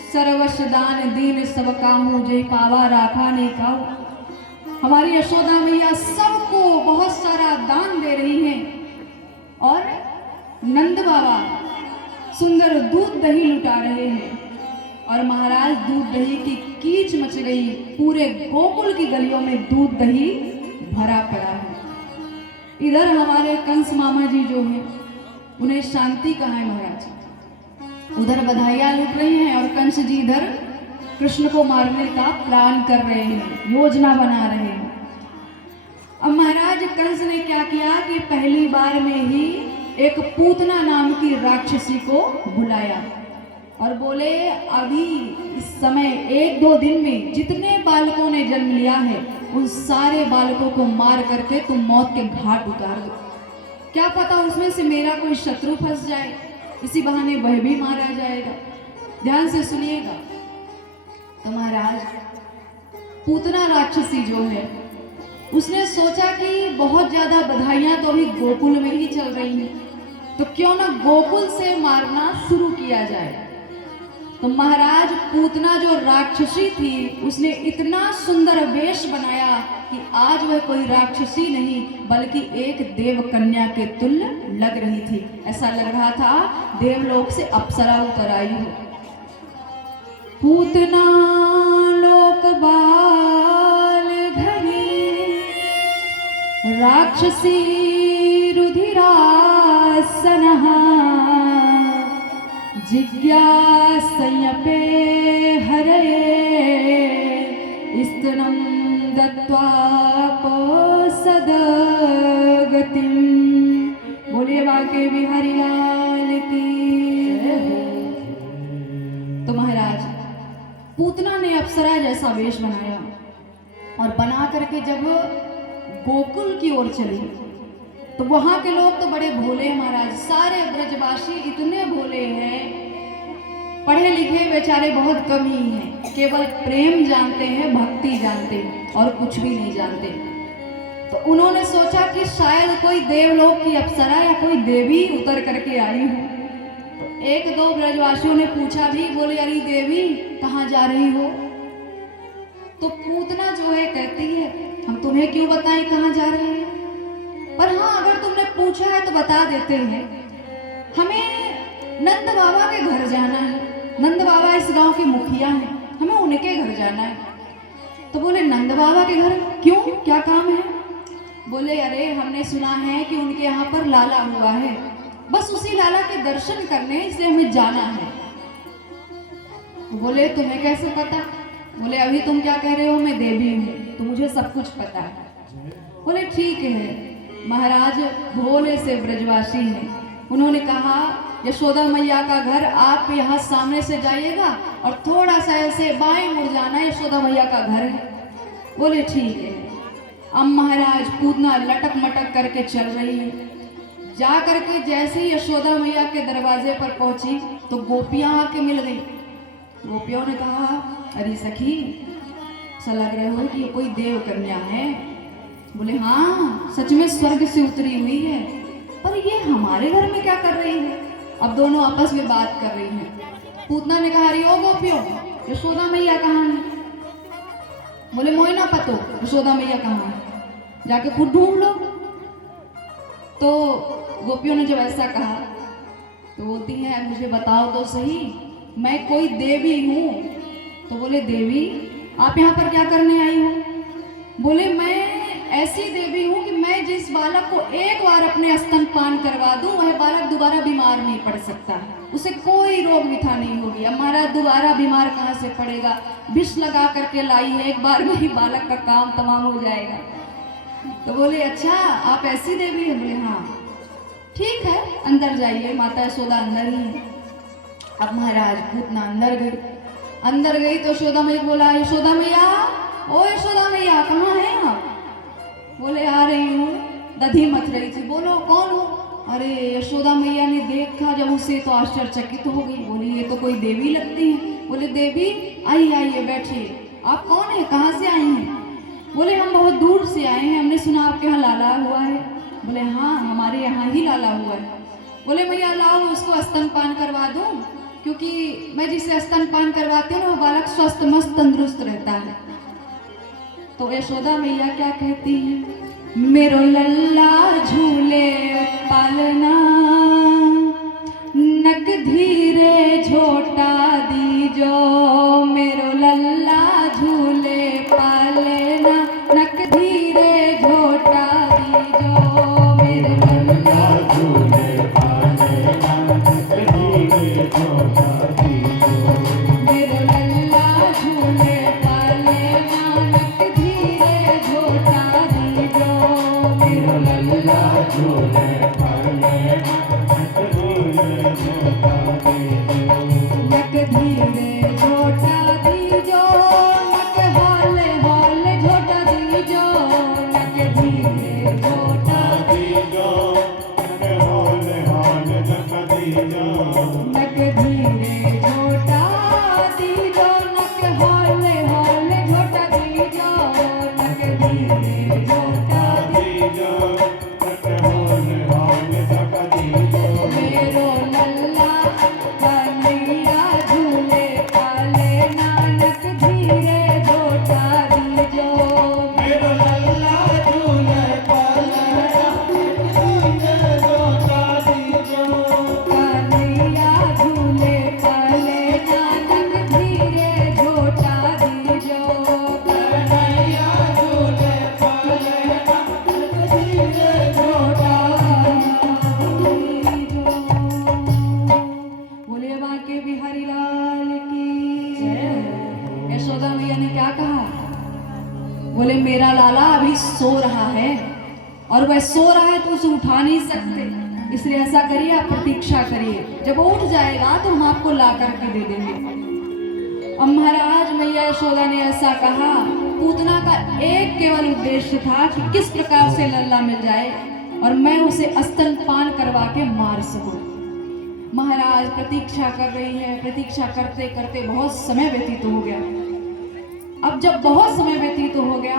सर्वस्व दान दीन सब काहू जय पावा राखा नहीं काऊ। हमारी यशोदा मैया सबको बहुत सारा दान दे रही हैं और नंद बाबा सुंदर दूध दही लुटा रहे हैं। और महाराज दूध दही की कीच मच गई, पूरे गोकुल की गलियों में दूध दही भरा पड़ा है। इधर हमारे कंस मामा जी जो हैं उन्हें शांति कहाँ है महाराज, उधर बधाइयां लूट रहे हैं और कंस जी इधर कृष्ण को मारने का प्लान कर रहे हैं, योजना बना रहे हैं। अब महाराज कंस ने क्या किया कि पहली बार में ही एक पूतना नाम की राक्षसी को बुलाया और बोले अभी इस समय 1-2 दिन में जितने बालकों ने जन्म लिया है उन सारे बालकों को मार करके तुम मौत के घाट उतार दो। क्या पता उसमें से मेरा कोई शत्रु फंस जाए, इसी बहाने वह भी मारा जाएगा। ध्यान से सुनिएगा। तो महाराज पूतना राक्षसी जो है उसने सोचा कि बहुत ज्यादा बधाइयां तो अभी गोकुल में ही चल रही हैं, तो क्यों ना गोकुल से मारना शुरू किया जाए। तो महाराज पूतना जो राक्षसी थी उसने इतना सुंदर वेश बनाया कि आज वह कोई राक्षसी नहीं बल्कि एक देव कन्या के तुल्य लग रही थी। ऐसा लग रहा था देवलोक से अप्सरा उतर आई हो। पूतना लोक बाल घनी राक्षसी रुधिरासनहा जिज्ञासयपे हरये स्तनं दत्वा सदगतिम। बोलिए बाके बिहारी लाल की। तो महाराज पूतना ने अप्सरा जैसा वेश बनाया और बना करके जब गोकुल की ओर चली तो वहां के लोग तो बड़े भोले हैं महाराज, सारे ब्रजवासी इतने भोले हैं, पढ़े लिखे बेचारे बहुत कम ही हैं, केवल प्रेम जानते हैं, भक्ति जानते हैं और कुछ भी नहीं जानते। तो उन्होंने सोचा कि शायद कोई देवलोक की अप्सरा या कोई देवी उतर करके आई हो। तो 1-2 ब्रजवासियों ने पूछा भी, बोले अरे देवी कहाँ जा रही हो? तो पूतना जो है कहती है हम तुम्हें क्यों बताएं कहाँ जा रहे हैं, पर हाँ अगर तुमने पूछा है तो बता देते हैं। हमें नंद बाबा के घर जाना है, नंद बाबा इस गांव के मुखिया हैं, हमें उनके घर जाना है। तो बोले नंद बाबा के घर क्यों, क्या काम है? बोले अरे हमने सुना है कि उनके यहाँ पर लाला हुआ है, बस उसी लाला के दर्शन करने इसलिए हमें जाना है। तो बोले तुम्हें कैसे पता? बोले अभी तुम क्या कह रहे हो मैं देवी हूँ तो मुझे सब कुछ पता है। बोले ठीक है। महाराज भोले से ब्रजवासी हैं, उन्होंने कहा यशोदा मैया का घर आप यहाँ सामने से जाइएगा और थोड़ा सा ऐसे बाएं मुड़ जाना, यशोदा मैया का घर है। बोले ठीक है। अब महाराज पूतना लटक मटक करके चल रही है। जा करके जैसे ही यशोदा मैया के दरवाजे पर पहुंची तो गोपियां आके मिल गई। गोपियों ने कहा अरे सखी ऐसा लग रहे हो कि ये कोई देव कन्या है। बोले हाँ सच में स्वर्ग से उतरी हुई है, पर ये हमारे घर में क्या कर रही है? अब दोनों आपस में बात कर रही हैं। पूतना ने कहा अरे ओ गोपियों यशोदा मैया कहाँ है? बोले मोए ना पतो यशोदा मैया कहाँ है, जाके खुद ढूंढ लो। तो गोपियों ने जब ऐसा कहा तो बोलती है मुझे बताओ तो सही मैं कोई देवी हूँ। तो बोले देवी आप यहाँ पर क्या करने आई हो? बोले मैं ऐसी देवी हूँ कि मैं जिस बालक को एक बार अपने स्तनपान करवा दूं वह बालक दोबारा बीमार नहीं पड़ सकता है, उसे कोई रोग व्यथा नहीं होगी। अब महाराज दोबारा बीमार कहाँ से पड़ेगा, विष लगा करके लाई है, एक बार में ही बालक का काम तमाम हो जाएगा। तो बोले अच्छा आप ऐसी देवी है? बोले हाँ ठीक है अंदर जाइए, माता यशोदा अंदर ही है। अब महाराज पूतना अंदर गई तो यशोदा मैया बोला यशोदा मैया, ओ यशोदा मैया कहाँ है आप? बोले आ रही हूँ, दधी मच रही थी। बोलो कौन हो? अरे यशोदा मैया ने देखा जब उसे तो आश्चर्यचकित हो गई, बोली ये तो कोई देवी लगती है। बोले देवी आइए आइए बैठिए, आप कौन है, कहाँ से आई हैं? बोले हम बहुत दूर से आए हैं, हमने सुना आपके यहाँ लाला हुआ है। बोले हाँ हमारे यहाँ ही लाला हुआ है। बोले मैया लाओ उसको स्तनपान करवा दूँ, क्योंकि मैं जिसे स्तनपान करवाती हूँ वह बालक स्वस्थ मस्त तंदुरुस्त रहता है। तो यशोदा मैया क्या कहती है, मेरो लल्ला झूले पालना, नक धीरे झोटा दीजो, मेरो लल्ला झूले पालना, नक धीरे झोटा दीजो, मेरो लल्ला झूले पालना, नक धीरे झोटा दीजो, मेरो लल्ला झूले पालना, नक धीरे झोटा दीजो, मेरो लल्ला झूले पालना, नक धीरे झोटा दीजो, नक हौले हौले झोटा दीजो, नक धीरे झोटा दीजो, नक हौले हौले झोटा दीजो, नक धीरे झोटा दीजो, नक हौले हौले झोटा दीजो, नक धीरे झोटा दीजो, नक हौले हौले झोटा दीजो, मेरो लल्ला कन्हैया झूले पालना, नक धीरे झोटा दीजो, मेरो लल्ला झूले पालना, नक धीरे झोटा दीजो, कन्हैया झूले पालना, नक धीरे झोटा दीजो, कन्हैया झूले पालना, नक धीरे झोटा दीजो। बोले बांके बिहारी लाल की जय। यशोदा मैया ने क्या कहा? बोले मेरा लाला अभी सो रहा है और वह सो रहा है तो उसे उठा नहीं सकते, इसलिए ऐसा करिए आप प्रतीक्षा करिए, जब वो उठ जाएगा तो हम आपको ला करके दे देंगे। अब महाराज मैया यशोदा ने ऐसा कहा, पूतना का एक केवल उद्देश्य था कि किस प्रकार से लल्ला मिल जाए और मैं उसे स्तनपान करवा के मार सकूं। महाराज प्रतीक्षा कर रही है, प्रतीक्षा करते करते बहुत समय व्यतीत हो गया। अब जब बहुत समय व्यतीत हो गया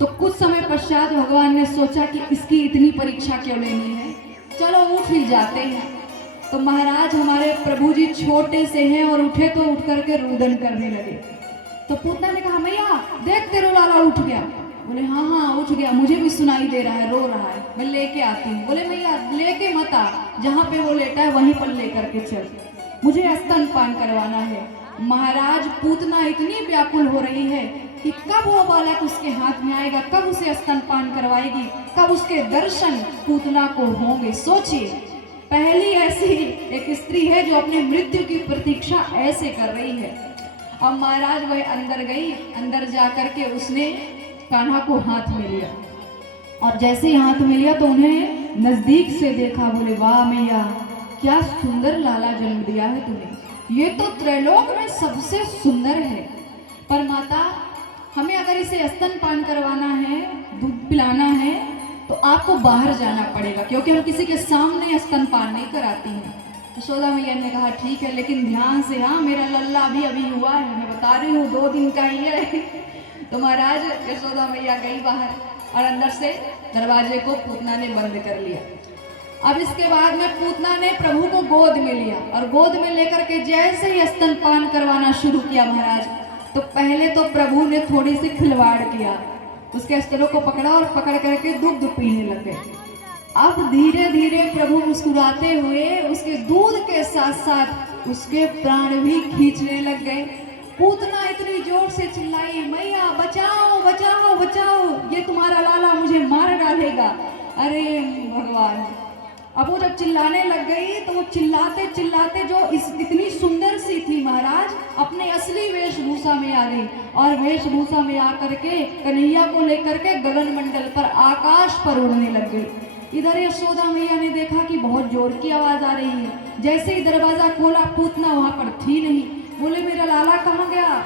तो कुछ समय पश्चात भगवान ने सोचा कि इसकी इतनी परीक्षा क्यों लेनी है, चलो उठ ही जाते हैं। तो महाराज हमारे प्रभु जी छोटे से हैं और उठे तो उठ करके रुदन करने लगे। तो पूतना ने कहा मैया देख तेरा लाला उठ गया। बोले हाँ हाँ उठ गया, मुझे भी सुनाई दे रहा है, रो रहा है, मैं लेके आती हूँ। बोले मैया लेके मत आ, जहाँ पे वो लेटा है वहीं पर लेकर के चल, मुझे स्तनपान करवाना है। महाराज पूतना इतनी व्याकुल हो रही है कि कब वो बालक उसके हाथ में आएगा, कब उसे स्तनपान करवाएगी, कब उसके दर्शन पूतना को होंगे। सोचिए पहली ऐसी एक स्त्री है जो अपने मृत्यु की प्रतीक्षा ऐसे कर रही है। अब महाराज वह अंदर गई, अंदर जा करके उसने कान्हा को हाथ में लिया और जैसे ही हाथ में लिया तो उन्हें नजदीक से देखा। बोले वाह मैया क्या सुंदर लाला जन्म दिया है तूने, ये तो त्रैलोक में सबसे सुंदर है। पर माता हमें अगर इसे स्तनपान करवाना है, दूध पिलाना है तो आपको बाहर जाना पड़ेगा, क्योंकि हम किसी के सामने स्तनपान नहीं कराती हैं। यशोदा मैया ने कहा ठीक है, लेकिन ध्यान से, हाँ मेरा लल्ला अभी हुआ है, मैं बता रही हूँ 2 दिन का ही है। तो महाराज यशोदा मैया गई बाहर और अंदर से दरवाजे को पूतना ने बंद कर लिया। अब इसके बाद में पूतना ने प्रभु को गोद में लिया और गोद में लेकर के जैसे ही स्तनपान करवाना शुरू किया महाराज, तो पहले तो प्रभु ने थोड़ी सी खिलवाड़ किया, उसके स्तनों को पकड़ा और पकड़ करके दूध पीने लग गए। अब धीरे धीरे प्रभु मुस्कुराते हुए उसके दूध के साथ साथ उसके प्राण भी खींचने लग गए। पूतना इतनी जोर से चिल्लाई, मैया बचाओ बचाओ बचाओ, ये तुम्हारा लाला मुझे मार डालेगा। अरे भगवान, अब वो जब चिल्लाने लग गई तो वो चिल्लाते चिल्लाते जो इतनी सुंदर सी थी महाराज, अपने असली वेशभूषा में आ गई और वेशभूषा में आकर के कन्हैया को लेकर के गगन मंडल पर, आकाश पर उड़ने लग गई। इधर यशोदा मैया ने देखा कि बहुत जोर की आवाज आ रही है। जैसे ही दरवाजा खोला, पूतना वहां पर थी नहीं। बोले मेरा लाला कहाँ गया,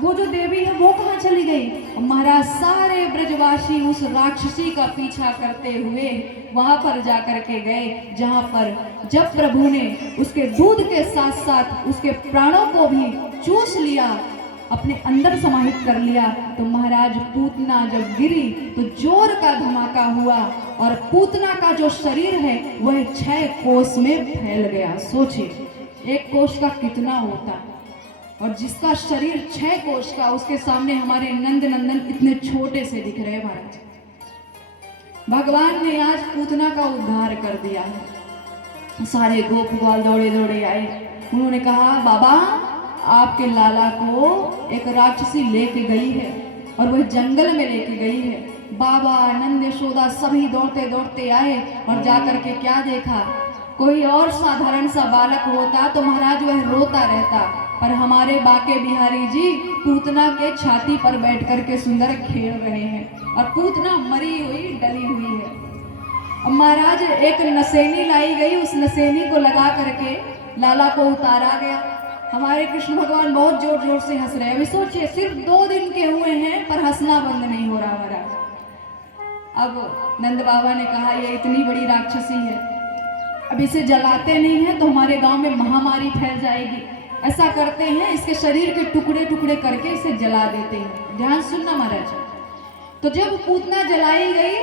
वो जो देवी है वो कहाँ चली गई। महाराज सारे ब्रजवासी उस राक्षसी का पीछा करते हुए वहां पर जाकर के गए, जहां पर जब प्रभु ने उसके दूध के साथ साथ उसके प्राणों को भी चूस लिया, अपने अंदर समाहित कर लिया, तो महाराज पूतना जब गिरी तो जोर का धमाका हुआ और पूतना का जो शरीर है वह 6 कोस में फैल गया। सोचिए, 1 कोस का कितना होता, और जिसका शरीर 6 कोस का, उसके सामने हमारे नंद नंदन इतने छोटे से दिख रहे हैं। महाराज भगवान ने आज पूतना का उद्धार कर दिया है। सारे गोप ग्वाल दौड़े दौड़े आए। उन्होंने कहा बाबा, आपके लाला को एक राक्षसी लेके गई है और वह जंगल में लेके गई है। बाबा, नंद, यशोदा सभी दौड़ते दौड़ते आए और जाकर के क्या देखा, कोई और साधारण सा बालक होता तो महाराज वह रोता रहता, पर हमारे बाके बिहारी जी पूतना के छाती पर बैठ कर के सुंदर खेल रहे हैं और पूतना मरी हुई डली हुई है। अब महाराज एक नसेनी लाई गई, उस नसेनी को लगा करके लाला को उतारा गया। हमारे कृष्ण भगवान बहुत जोर जोर से हंस रहे हैं। अभी सोचिए, सिर्फ 2 दिन के हुए हैं पर हंसना बंद नहीं हो रहा महाराज। अब नंद बाबा ने कहा ये इतनी बड़ी राक्षसी है, अब इसे जलाते नहीं है तो हमारे गांव में महामारी फैल जाएगी। ऐसा करते हैं, इसके शरीर के टुकड़े टुकड़े करके इसे जला देते हैं। ध्यान सुनना महाराज। तो जब पूतना जलाई गई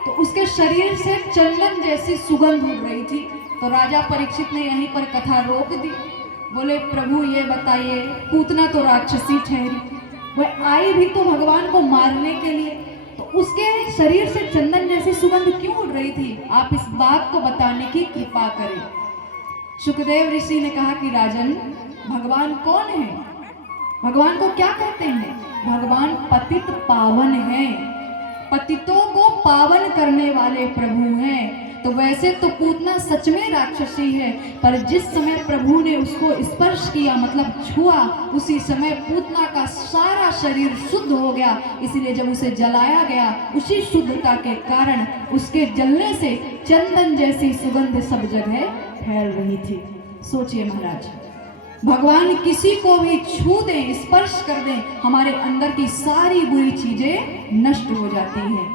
तो उसके शरीर से चंदन जैसी सुगंध उड़ रही थी। तो राजा परीक्षित ने यहीं पर कथा रोक दी। बोले प्रभु ये बताइए, पूतना तो राक्षसी ठहरी, वह आई भी तो भगवान को मारने के लिए, तो उसके शरीर से चंदन जैसी सुगंध क्यों उड़ रही थी? आप इस बात को बताने की कृपा करें। सुखदेव ऋषि ने कहा कि राजन, भगवान कौन है? भगवान को क्या कहते हैं? भगवान पतित पावन है, पतितों को पावन करने वाले प्रभु हैं। तो वैसे तो पूतना सच में राक्षसी है, पर जिस समय प्रभु ने उसको स्पर्श किया, मतलब छुआ, उसी समय पूतना का सारा शरीर शुद्ध हो गया। इसलिए जब उसे जलाया गया, उसी शुद्धता के कारण उसके जलने से चंदन जैसी सुगंध सब जगह फैल रही थी। सोचिए महाराज, भगवान किसी को भी छू दें, स्पर्श कर दें, हमारे अंदर की सारी बुरी चीजें नष्ट हो जाती हैं।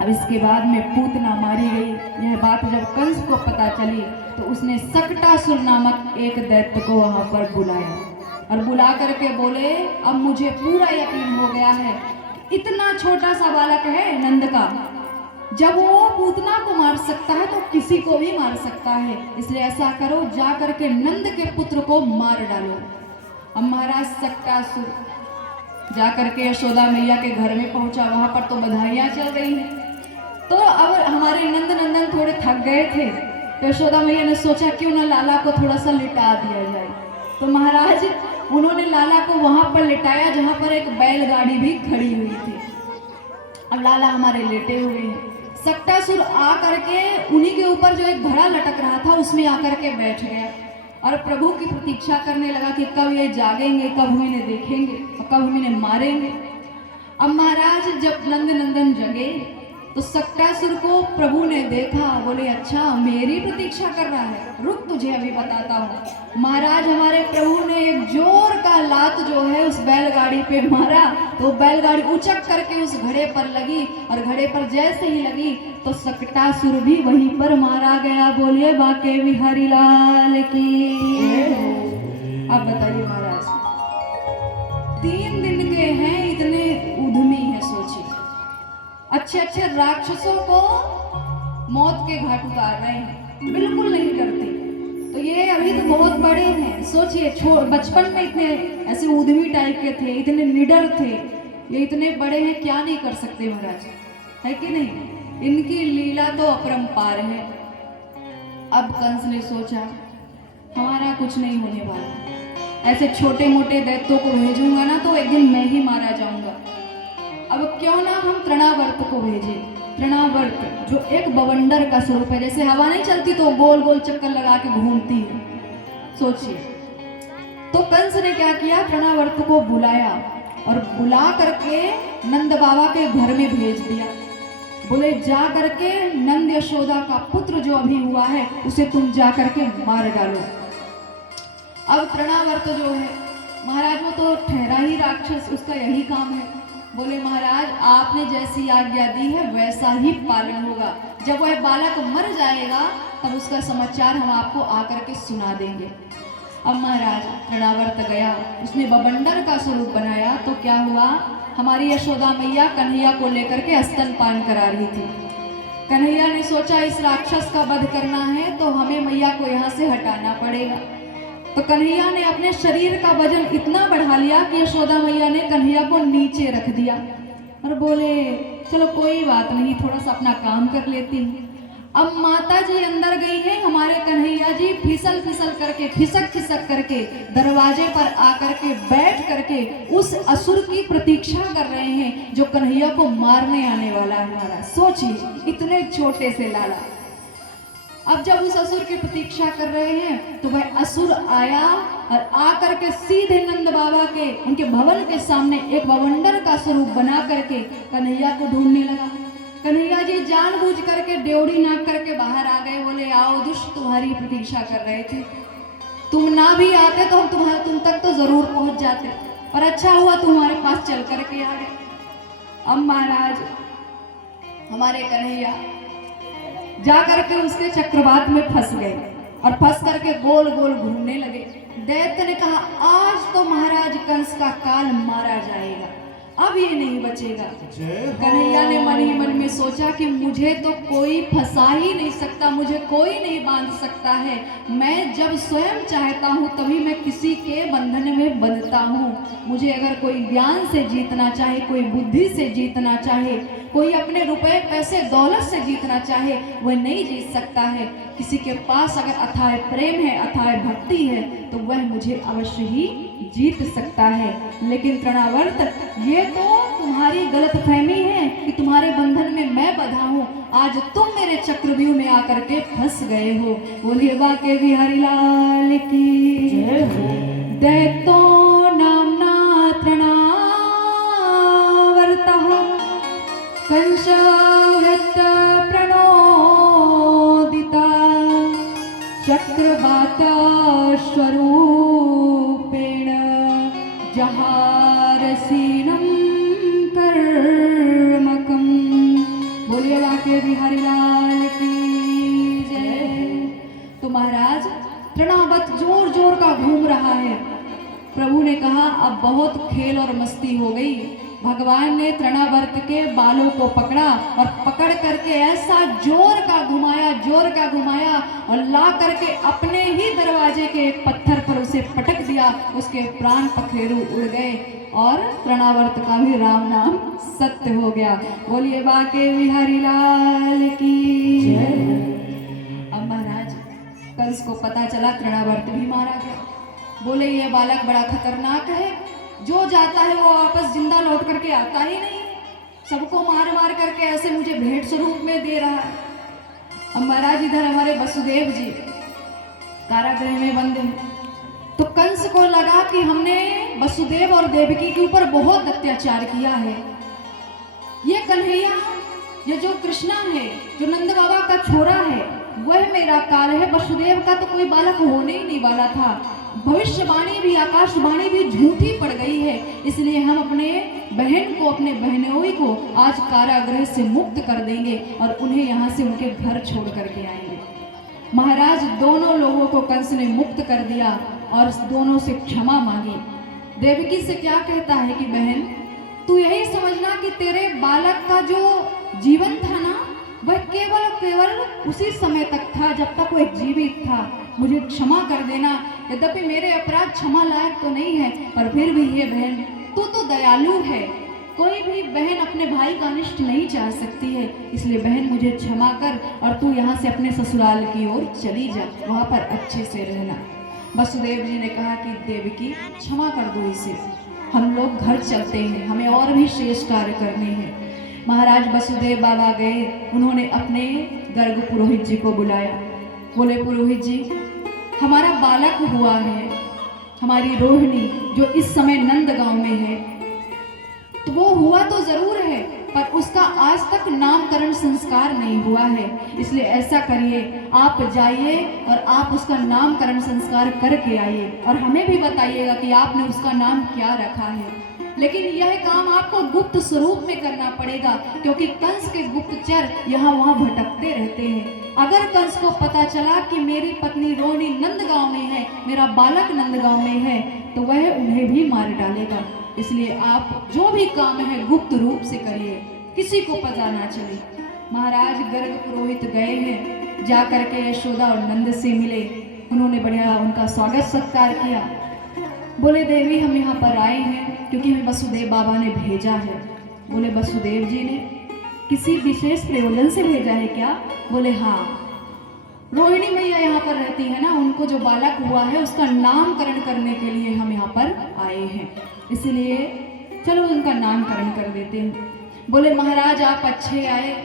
अब इसके बाद में पूतना मारी गई। यह बात जब कंस को पता चली तो उसने सक्टासुर नामक एक दैत्य को वहां पर बुलाया और बुला करके बोले, अब मुझे पूरा यकीन हो गया है, इतना छोटा सा बालक है नंद का, जब वो पूतना को मार सकता है तो किसी को भी मार सकता है। इसलिए ऐसा करो, जा करके नंद के पुत्र को मार डालो। अब महाराज सक्टासुर जा करके यशोदा मैया के घर में पहुंचा। वहां पर तो बधाइयां चल रही हैं। तो अब हमारे नंद नंदन थोड़े थक गए थे, तो यशोदा मैया ने सोचा क्यों ना लाला को थोड़ा सा लिटा दिया जाए। तो महाराज उन्होंने लाला को वहां पर लिटाया जहां पर एक बैलगाड़ी भी खड़ी हुई थी। अब लाला हमारे लेटे हुए हैं। सक्टासुर आ करके उन्हीं के ऊपर जो एक घड़ा लटक रहा था उसमें आकर के बैठ गया और प्रभु की प्रतीक्षा करने लगा कि कब ये जागेंगे, कब हम इन्हें देखेंगे और कब हम इन्हें मारेंगे। अब महाराज जब नंद नंदन जगे तो सक्टासुर को प्रभु ने देखा। बोले अच्छा मेरी प्रतीक्षा कर रहा है, रुक तुझे अभी बताता हूँ। महाराज हमारे प्रभु ने एक जोर का लात जो है उस बैलगाड़ी पे मारा, तो बैलगाड़ी उचक करके उस घड़े पर लगी और घड़े पर जैसे ही लगी तो सक्टासुर भी वहीं पर मारा गया। बोलिए बाके बिहारी लाल की। अब बताइए महाराज, 3 दिन के हैं, इतने उद्यमी है। सोचिए, अच्छे अच्छे राक्षसों को मौत के घाट उतार रहे हैं, बिल्कुल नहीं डरते। तो ये अभी तो बहुत बड़े हैं। सोचिए, बचपन में इतने ऐसे उद्यमी टाइप के थे, इतने निडर थे, ये इतने बड़े हैं, क्या नहीं कर सकते महाराज, है कि नहीं? इनकी लीला तो अपरंपार है। अब कंस ने सोचा हमारा कुछ नहीं होने वाला, ऐसे छोटे मोटे दैत्यों को भेजूंगा ना तो एक दिन मैं ही मारा जाऊंगा। अब क्यों ना हम तृणावर्त को भेजें। तृणावर्त जो एक बवंडर का स्वरूप है, जैसे हवा नहीं चलती तो गोल गोल चक्कर लगा के घूमती है, सोचिए। तो कंस ने क्या किया, तृणावर्त को बुलाया और बुला करके नंद बाबा के घर में भेज दिया। बोले जा करके नंद यशोदा का पुत्र जो अभी हुआ है उसे तुम जा करके मार डालो। अब तृणावर्त जो है महाराज वो तो ठहरा ही राक्षस, उसका यही काम है। बोले महाराज आपने जैसी आज्ञा दी है वैसा ही पालन होगा। जब वह बालक मर जाएगा तब उसका समाचार हम आपको आकर के सुना देंगे। अब महाराज तृणावर्त गया, उसने बवंडर का स्वरूप बनाया तो क्या हुआ, हमारी यशोदा मैया कन्हैया को लेकर के स्तनपान करा रही थी। कन्हैया ने सोचा इस राक्षस का वध करना है तो हमें मैया को यहाँ से हटाना पड़ेगा। तो कन्हैया ने अपने शरीर का वजन इतना बढ़ा लिया कि यशोदा मैया ने कन्हैया को नीचे रख दिया और बोले चलो कोई बात नहीं, थोड़ा सा अपना काम कर लेती हूँ। अब माता जी अंदर गई है, हमारे कन्हैया जी फिसल फिसल करके खिसक खिसक करके दरवाजे पर आकर के बैठ करके उस असुर की प्रतीक्षा कर रहे हैं जो कन्हैया को मारने आने वाला है। हमारा सोचिए इतने छोटे से लाला। अब जब उस असुर की प्रतीक्षा कर रहे हैं तो वह असुर आया और आकर के सीधे नंद बाबा के उनके भवन के सामने एक बवंडर का स्वरूप बना करके कन्हैया को ढूंढने लगा। कन्हैया जी जानबूझ करके ड्योढ़ी नाक करके बाहर आ गए। बोले आओ दुष्ट, तुम्हारी प्रतीक्षा कर रहे थे, तुम ना भी आते तो हम तुम तक तो जरूर पहुंच जाते, पर अच्छा हुआ तुम्हारे पास चल करके आ गए। अब महाराज हमारे कन्हैया जा करके उसके चक्रवात में फंस गए और फंस करके गोल गोल घूमने लगे। दैत्य ने कहा आज तो महाराज कंस का काल मारा जाएगा, अब ये नहीं बचेगा। कन्हैया ने मन ही मन में सोचा कि मुझे तो कोई फंसा ही नहीं सकता, मुझे कोई नहीं बांध सकता है। मैं जब स्वयं चाहता हूँ तभी मैं किसी के बंधन में बंधता हूँ। मुझे अगर कोई ज्ञान से जीतना चाहे, कोई बुद्धि से जीतना चाहे, कोई अपने रुपए पैसे दौलत से जीतना चाहे, वह नहीं जीत सकता है। किसी के पास अगर अथाह प्रेम है, अथाह भक्ति है तो वह मुझे अवश्य ही जीत सकता है। लेकिन तृणावर्त ये तो तुम्हारी गलत फहमी है कि तुम्हारे बंधन में मैं बंधा हूँ, आज तुम मेरे चक्रव्यूह में आकर के फंस गए हो। बोलिए बाके बिहारी लाल की जय हो। दैतो नामना तृणावर्तः कंसवृत्त प्रणोदिता चक्रवात स्वरूपेण जहारसीनम कर्मकम। बोलिए बाके बिहारी लाल की जय। तो महाराज तृणावर्त जोर जोर का घूम रहा है। प्रभु ने कहा अब बहुत खेल और मस्ती हो गई। भगवान ने तृणावर्त के बालों को पकड़ा और पकड़ करके ऐसा जोर का घुमाया और ला करके अपने ही दरवाजे के एक पत्थर पर उसे पटक दिया। उसके प्राण पखेरु उड़ गए और तृणावर्त का भी राम नाम सत्य हो गया। बोलिए बाके बिहारी लाल की जय। अब महाराज कंस को पता चला तृणावर्त भी मारा गया। बोले ये बालक बड़ा खतरनाक है, जो जाता है वो वापस जिंदा लौट करके आता ही नहीं, सबको मार मार करके ऐसे मुझे भेंट स्वरूप में दे रहा है। अब महाराज इधर हमारे वसुदेव जी कारागृह में बंद हैं। तो कंस को लगा कि हमने वसुदेव और देवकी के ऊपर बहुत अत्याचार किया है। ये कन्हैया, ये जो कृष्णा है, जो नंद बाबा का छोरा है, वह मेरा काल है। वसुदेव का तो कोई बालक होने ही नहीं वाला था। भविष्यवाणी भी, आकाशवाणी भी झूठी पड़ गई है। इसलिए हम अपने बहन को, अपने बहनोई को आज कारागृह से मुक्त कर देंगे और उन्हें यहाँ से उनके घर छोड़ करके आएंगे। महाराज दोनों लोगों को कंस ने मुक्त कर दिया और दोनों से क्षमा मांगी। देवकी से क्या कहता है कि बहन तू यही समझना कि तेरे बालक का जो जीवन था ना, वह केवल उसी समय तक था जब तक वह जीवित था। मुझे क्षमा कर देना। यद्यपि मेरे अपराध क्षमा लायक तो नहीं है, पर फिर भी ये बहन तू तो दयालु है। कोई भी बहन अपने भाई का अनिष्ट नहीं चाह सकती है, इसलिए बहन मुझे क्षमा कर और तू यहाँ से अपने ससुराल की ओर चली जा, वहाँ पर अच्छे से रहना। वसुदेव जी ने कहा कि देवकी क्षमा कर दो इसे, हम लोग घर चलते हैं, हमें और भी शेष कार्य करने हैं। महाराज वसुदेव बाबा गए, उन्होंने अपने गर्ग पुरोहित जी को बुलाया। बोले पुरोहित जी, हमारा बालक हुआ है, हमारी रोहिणी जो इस समय नंदगांव में है, तो वो हुआ तो जरूर है पर उसका आज तक नामकरण संस्कार नहीं हुआ है, इसलिए ऐसा करिए आप जाइए और आप उसका नामकरण संस्कार करके आइए और हमें भी बताइएगा कि आपने उसका नाम क्या रखा है। लेकिन यह काम आपको गुप्त स्वरूप में करना पड़ेगा, क्योंकि कंस के गुप्तचर यहाँ वहाँ भटकते रहते हैं। अगर कंस को पता चला कि मेरी पत्नी रोहिणी नंदगांव में है, मेरा बालक नंदगांव में है, तो वह उन्हें भी मार डालेगा। इसलिए आप जो भी काम है गुप्त रूप से करिए, किसी को पता ना चले। महाराज गर्ग पुरोहित गए हैं, जा करके यशोदा और नंद से मिले, उन्होंने बढ़िया उनका स्वागत सत्कार किया। बोले देवी हम यहाँ पर आए हैं क्योंकि हमें वसुदेव बाबा ने भेजा है। बोले वसुदेव जी ने किसी विशेष प्रयोजन से भेजा है क्या? बोले हाँ, रोहिणी मैया यहाँ पर रहती है ना, उनको जो बालक हुआ है उसका नामकरण करने के लिए हम यहाँ पर आए हैं, इसलिए चलो उनका नामकरण कर देते हैं। बोले महाराज आप अच्छे आए,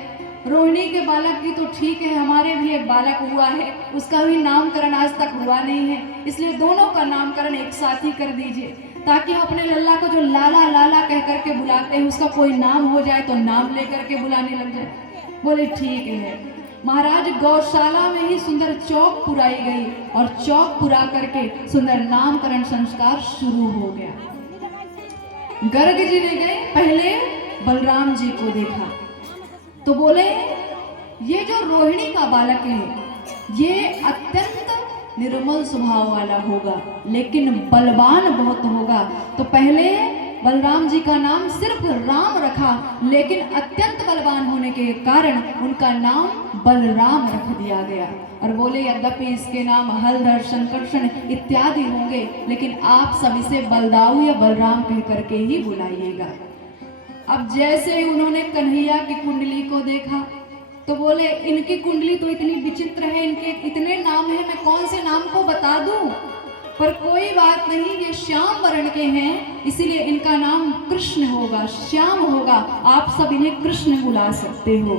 रोहिणी के बालक की तो ठीक है, हमारे भी एक बालक हुआ है, उसका भी नामकरण आज तक हुआ नहीं है, इसलिए दोनों का नामकरण एक साथ ही कर दीजिए, ताकि हम अपने लल्ला को जो लाला लाला कह करके बुलाते हैं उसका कोई नाम हो जाए तो नाम लेकर के बुलाने लग जाए। बोले ठीक है। महाराज गौशाला में ही सुंदर चौक पुराई गई और चौक पुरा करके सुंदर नामकरण संस्कार शुरू हो गया। गर्ग जी ने गए, पहले बलराम जी को देखा तो बोले ये जो रोहिणी का बालक है ये अत्यंत निर्मल स्वभाव वाला होगा, लेकिन बलवान बहुत होगा। तो पहले बलराम जी का नाम सिर्फ राम रखा, लेकिन अत्यंत बलवान होने के कारण उनका नाम बलराम रख दिया गया। और बोले यद्यपि इसके नाम हलधर, शंकरषण इत्यादि होंगे, लेकिन आप सब इसे बलदाऊ या बलराम कह करके ही बुलाइएगा। अब जैसे ही उन्होंने कन्हैया की कुंडली को देखा तो बोले इनकी कुंडली तो इतनी विचित्र है, इनके इतने नाम हैं, मैं कौन से नाम को बता दूं? पर कोई बात नहीं, ये श्याम वर्ण के हैं, इसीलिए इनका नाम कृष्ण होगा, श्याम होगा, आप सब इन्हें कृष्ण बुला सकते हो।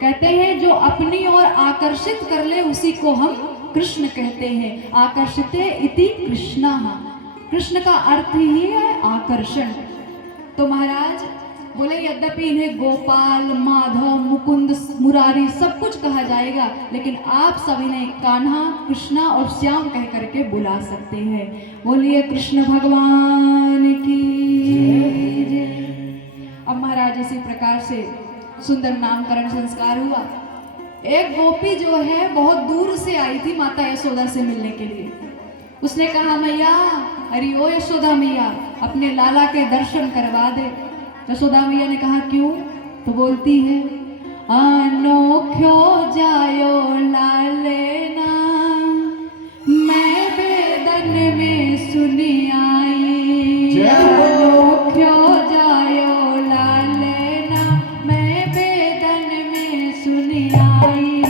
कहते हैं जो अपनी ओर आकर्षित कर ले उसी को हम कृष्ण कहते हैं। आकर्षिते इति कृष्णः, कृष्ण का अर्थ ही है आकर्षण। तो महाराज बोले यद्यपि इन्हें गोपाल, माधव, मुकुंद, मुरारी सब कुछ कहा जाएगा, लेकिन आप सब इन्हें कान्हा, कृष्णा और श्याम कह करके बुला सकते हैं। बोलिए कृष्ण भगवान की जय। अब महाराज इसी प्रकार से सुंदर नामकरण संस्कार हुआ। एक गोपी जो है बहुत दूर से आई थी माता यशोदा से मिलने के लिए। उसने कहा मैया, अरे ओ यशोदा मैया, अपने लाला के दर्शन करवा दे। यशोदा मैया ने कहा क्यों? तो बोलती है अनोख्यो जायो लालेना, मैं बेदन में सुनी आई। अनोख्यो जायो लालेना, मैं बेदन में सुनी आई।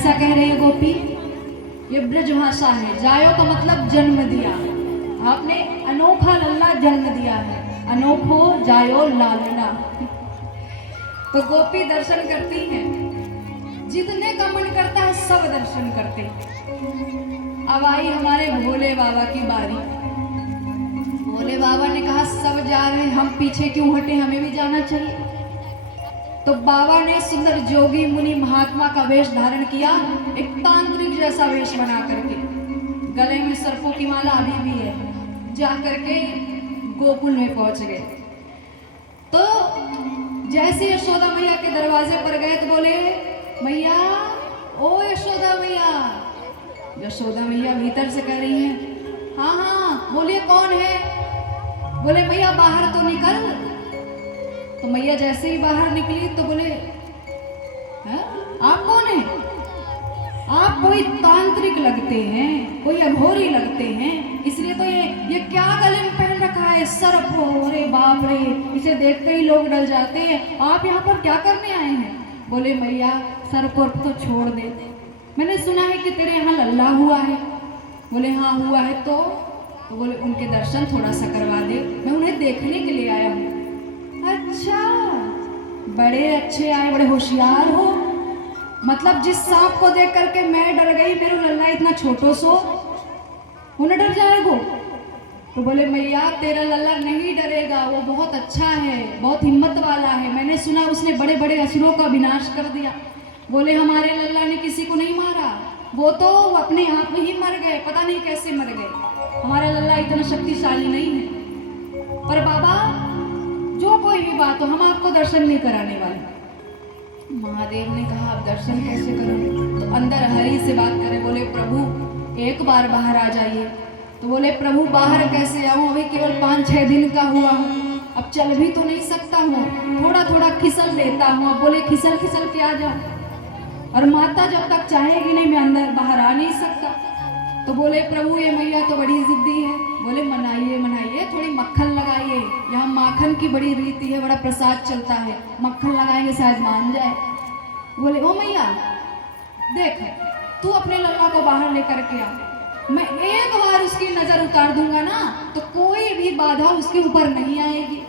कैसा कह रही है गोपी? ये ब्रज भाषा है। जायो का मतलब जन्म दिया, आपने अनोखा लल्ला जन्म दिया है, अनोखो जायो लालना। तो गोपी दर्शन करती हैं, जितने का मन करता है सब दर्शन करते। अब आई हमारे भोले बाबा की बारी। भोले बाबा ने कहा सब जा रहे हैं, हम पीछे क्यों हटे, हमें भी जाना चाहिए। तो बाबा ने सुंदर जोगी मुनि महात्मा का वेश धारण किया, एक तांत्रिक जैसा वेश बना करके, गले में सर्पों की माला अभी भी है, जा करके गोकुल में पहुंच गए। तो जैसे यशोदा मैया के दरवाजे पर गए तो बोले मैया, ओ यशोदा मैया। यशोदा मैया भीतर से कह रही हैं हाँ हाँ बोलिए कौन है। बोले मैया बाहर तो निकल। तो मैया जैसे ही बाहर निकली तो बोले आप कौन है? आप कोई तांत्रिक लगते हैं, कोई अघोरी लगते हैं, इसलिए तो ये क्या गले में पहन रखा है, सर्प हो। अरे बाप रे, इसे देखते ही लोग डर जाते हैं। आप यहाँ पर क्या करने आए हैं? बोले मैया सर्प तो छोड़ दे, मैंने सुना है कि तेरे यहाँ लल्ला हुआ है। बोले हाँ हुआ है। तो बोले उनके दर्शन थोड़ा सा करवा दे, मैं उन्हें देखने के लिए आया हूँ। अच्छा, बड़े अच्छे आए, बड़े होशियार हो। मतलब जिस सांप को देख करके मैं डर गई, मेरे लल्ला इतना छोटो सो उन्हें डर जाएगो। तो बोले मैया तेरा लल्ला नहीं डरेगा, वो बहुत अच्छा है, बहुत हिम्मत वाला है, मैंने सुना उसने बड़े बड़े असुरों का विनाश कर दिया। बोले हमारे लल्ला ने किसी को नहीं मारा, वो तो अपने आप में ही मर गए, पता नहीं कैसे मर गए। हमारा लल्ला इतना शक्तिशाली नहीं है। पर बाबा जो कोई भी बात हो, हम आपको दर्शन नहीं कराने वाले। महादेव ने कहा आप दर्शन कैसे करोगे? तो अंदर हरि से बात करें। बोले प्रभु एक बार बाहर आ जाइए। तो बोले प्रभु बाहर कैसे आऊं, अभी केवल 5-6 दिन का हुआ हूँ, अब चल भी तो नहीं सकता हूँ, थोड़ा थोड़ा खिसल लेता हूँ। अब बोले खिसल खिसल के आ जाओ, और माता जब तक चाहेगी नहीं मैं अंदर बाहर आ नहीं सकता। तो बोले प्रभु ये मैया तो बड़ी जिद्दी है। बोले मनाइए मनाइए, थोड़ी मक्खन लगाइए, यहाँ माखन की बड़ी रीति है, बड़ा प्रसाद चलता है, मक्खन लगाएंगे शायद मान जाए। बोले ओ मैया देख, तू अपने लल्ला को बाहर लेकर के आ, मैं एक बार उसकी नजर उतार दूंगा ना तो कोई भी बाधा उसके ऊपर नहीं आएगी।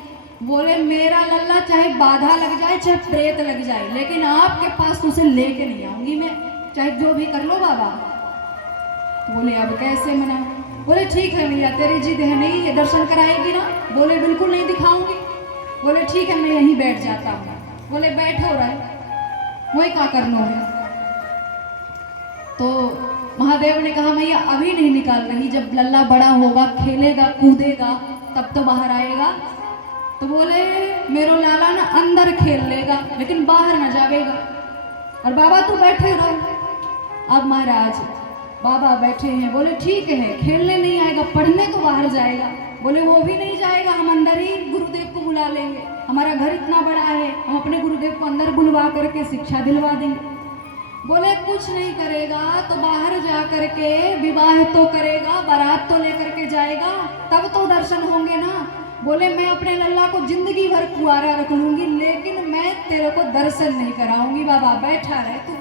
बोले मेरा लल्ला चाहे बाधा लग जाए, चाहे प्रेत लग जाए, लेकिन आपके पास उसे लेके नहीं आऊंगी मैं, चाहे जो भी कर लो बाबा। तो बोले अब कैसे मनाऊं? बोले ठीक है भैया तेरी जिद है, नहीं ये दर्शन कराएगी ना? बोले बिल्कुल नहीं दिखाऊंगी। बोले ठीक है मैं यहीं बैठ जाता हूँ। बोले बैठो रहे, वही क्या करना है। तो महादेव ने कहा मैया अभी नहीं निकाल रही, जब लल्ला बड़ा होगा, खेलेगा कूदेगा तब तो बाहर आएगा। तो बोले मेरो लाला ना अंदर खेल लेगा लेकिन बाहर न जाएगा। और बाबा तू बैठे रहो। अब महाराज बाबा बैठे हैं। बोले ठीक है खेलने नहीं आएगा, पढ़ने तो बाहर जाएगा। बोले वो भी नहीं जाएगा, हम अंदर ही गुरुदेव को बुला लेंगे, हमारा घर इतना बड़ा है, हम अपने गुरुदेव को अंदर बुलवा करके शिक्षा दिलवा देंगे। बोले कुछ नहीं करेगा तो बाहर जा करके विवाह तो करेगा, बारात तो लेकर के जाएगा, तब तो दर्शन होंगे ना। बोले मैं अपने लल्ला को जिंदगी भर कुआरा रख लूंगी, लेकिन मैं तेरे को दर्शन नहीं कराऊंगी। बाबा बैठा रहे तू।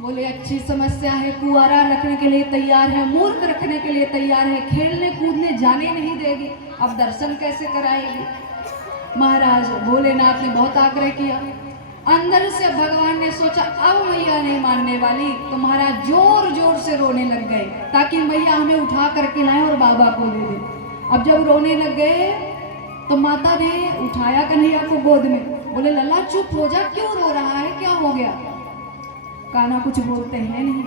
बोले अच्छी समस्या है, कुआरा रखने के लिए तैयार है, मूर्ख रखने के लिए तैयार है, खेलने कूदने जाने नहीं देगी, अब दर्शन कैसे कराएगी? महाराज भोलेनाथ ने बहुत आग्रह किया। अंदर से भगवान ने सोचा अब मैया नहीं मानने वाली, तो महाराज जोर जोर से रोने लग गए ताकि मैया हमें उठा करके लाए और बाबा को दे दे। अब जब रोने लग गए तो माता ने उठाया कन्हैया को गोद में। बोले लल्ला चुप हो जा, क्यों रो रहा है, क्या हो गया? कान्हा कुछ बोलते हैं नहीं।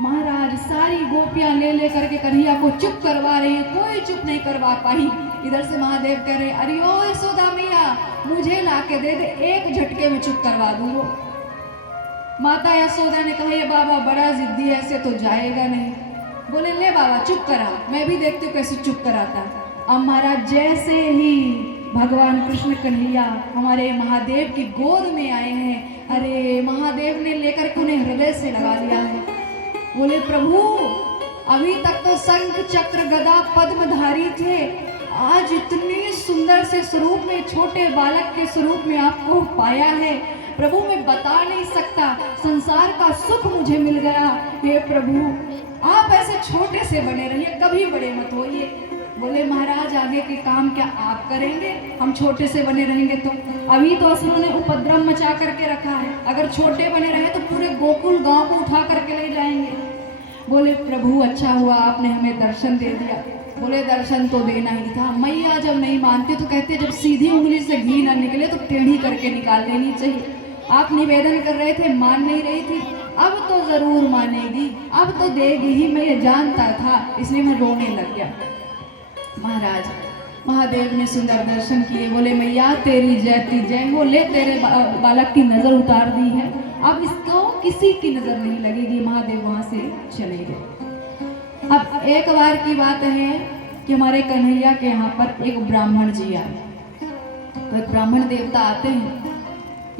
महाराज सारी गोपियां ले ले करके कन्हैया को चुप करवा रही है, कोई चुप नहीं करवा पाई। इधर से महादेव कह रहे अरे ओ यशोदा मैया मुझे ला के दे दे, एक झटके में चुप करवा दूंगा। माता यशोदा ने कहा ये बाबा बड़ा जिद्दी है, ऐसे तो जाएगा नहीं। बोले ले बाबा चुप करा, मैं भी देखती हूँ कैसे चुप कराता। अब महाराज जैसे ही भगवान कृष्ण कन्हैया हमारे महादेव की गोद में आए हैं, अरे महादेव ने लेकर के उन्हें हृदय से लगा लिया है। बोले प्रभु अभी तक तो शंख चक्र गदा पद्मधारी थे, आज इतने सुंदर से स्वरूप में, छोटे बालक के स्वरूप में आपको पाया है, प्रभु मैं बता नहीं सकता, संसार का सुख मुझे मिल गया। हे प्रभु आप ऐसे छोटे से बने रहिए, कभी बड़े मत होइए। बोले महाराज आगे के काम क्या आप करेंगे, हम छोटे से बने रहेंगे तो? अभी तो असुरों ने उपद्रव मचा करके रखा है, अगर छोटे बने रहे तो पूरे गोकुल गांव को उठा करके ले जाएंगे। बोले प्रभु अच्छा हुआ आपने हमें दर्शन दे दिया। बोले दर्शन तो देना ही था, मैया जब नहीं मानती तो कहते जब सीधी उंगली से घी ना निकले तो टेढ़ी करके निकाल लेनी चाहिए। आप निवेदन कर रहे थे, मान नहीं रही थी, अब तो जरूर मानेगी, अब तो देगी ही, मैं ये जानता था, इसलिए मैं रोने लग गया। महाराज महादेव ने सुंदर दर्शन किए, बोले मैया तेरी जयती जय हो, ले तेरे बालक की नजर उतार दी है, अब इसको किसी की नजर नहीं लगेगी। महादेव वहां से चले गए। अब एक बार की बात है कि हमारे कन्हैया के यहाँ पर एक ब्राह्मण जी आए, तो एक ब्राह्मण देवता आते हैं।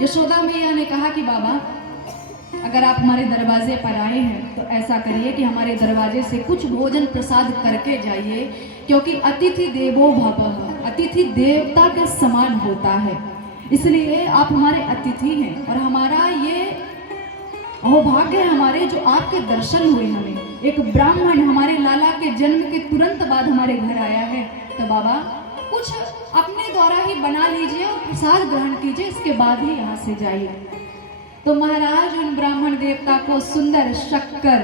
यशोदा मैया ने कहा कि बाबा अगर आप हमारे दरवाजे पर आए हैं तो ऐसा करिए कि हमारे दरवाजे से कुछ भोजन प्रसाद करके जाइए, क्योंकि अतिथि देवो भवः, अतिथि देवता के समान होता है, इसलिए आप हमारे अतिथि हैं और हमारा ये अहोभाग्य है हमारे जो आपके दर्शन हुए। हमें एक ब्राह्मण हमारे लाला के जन्म के तुरंत बाद हमारे घर आया है, तो बाबा कुछ अपने द्वारा ही बना लीजिए और प्रसाद ग्रहण कीजिए, इसके बाद ही यहाँ से जाइए। तो महाराज उन ब्राह्मण देवता को सुंदर शक्कर,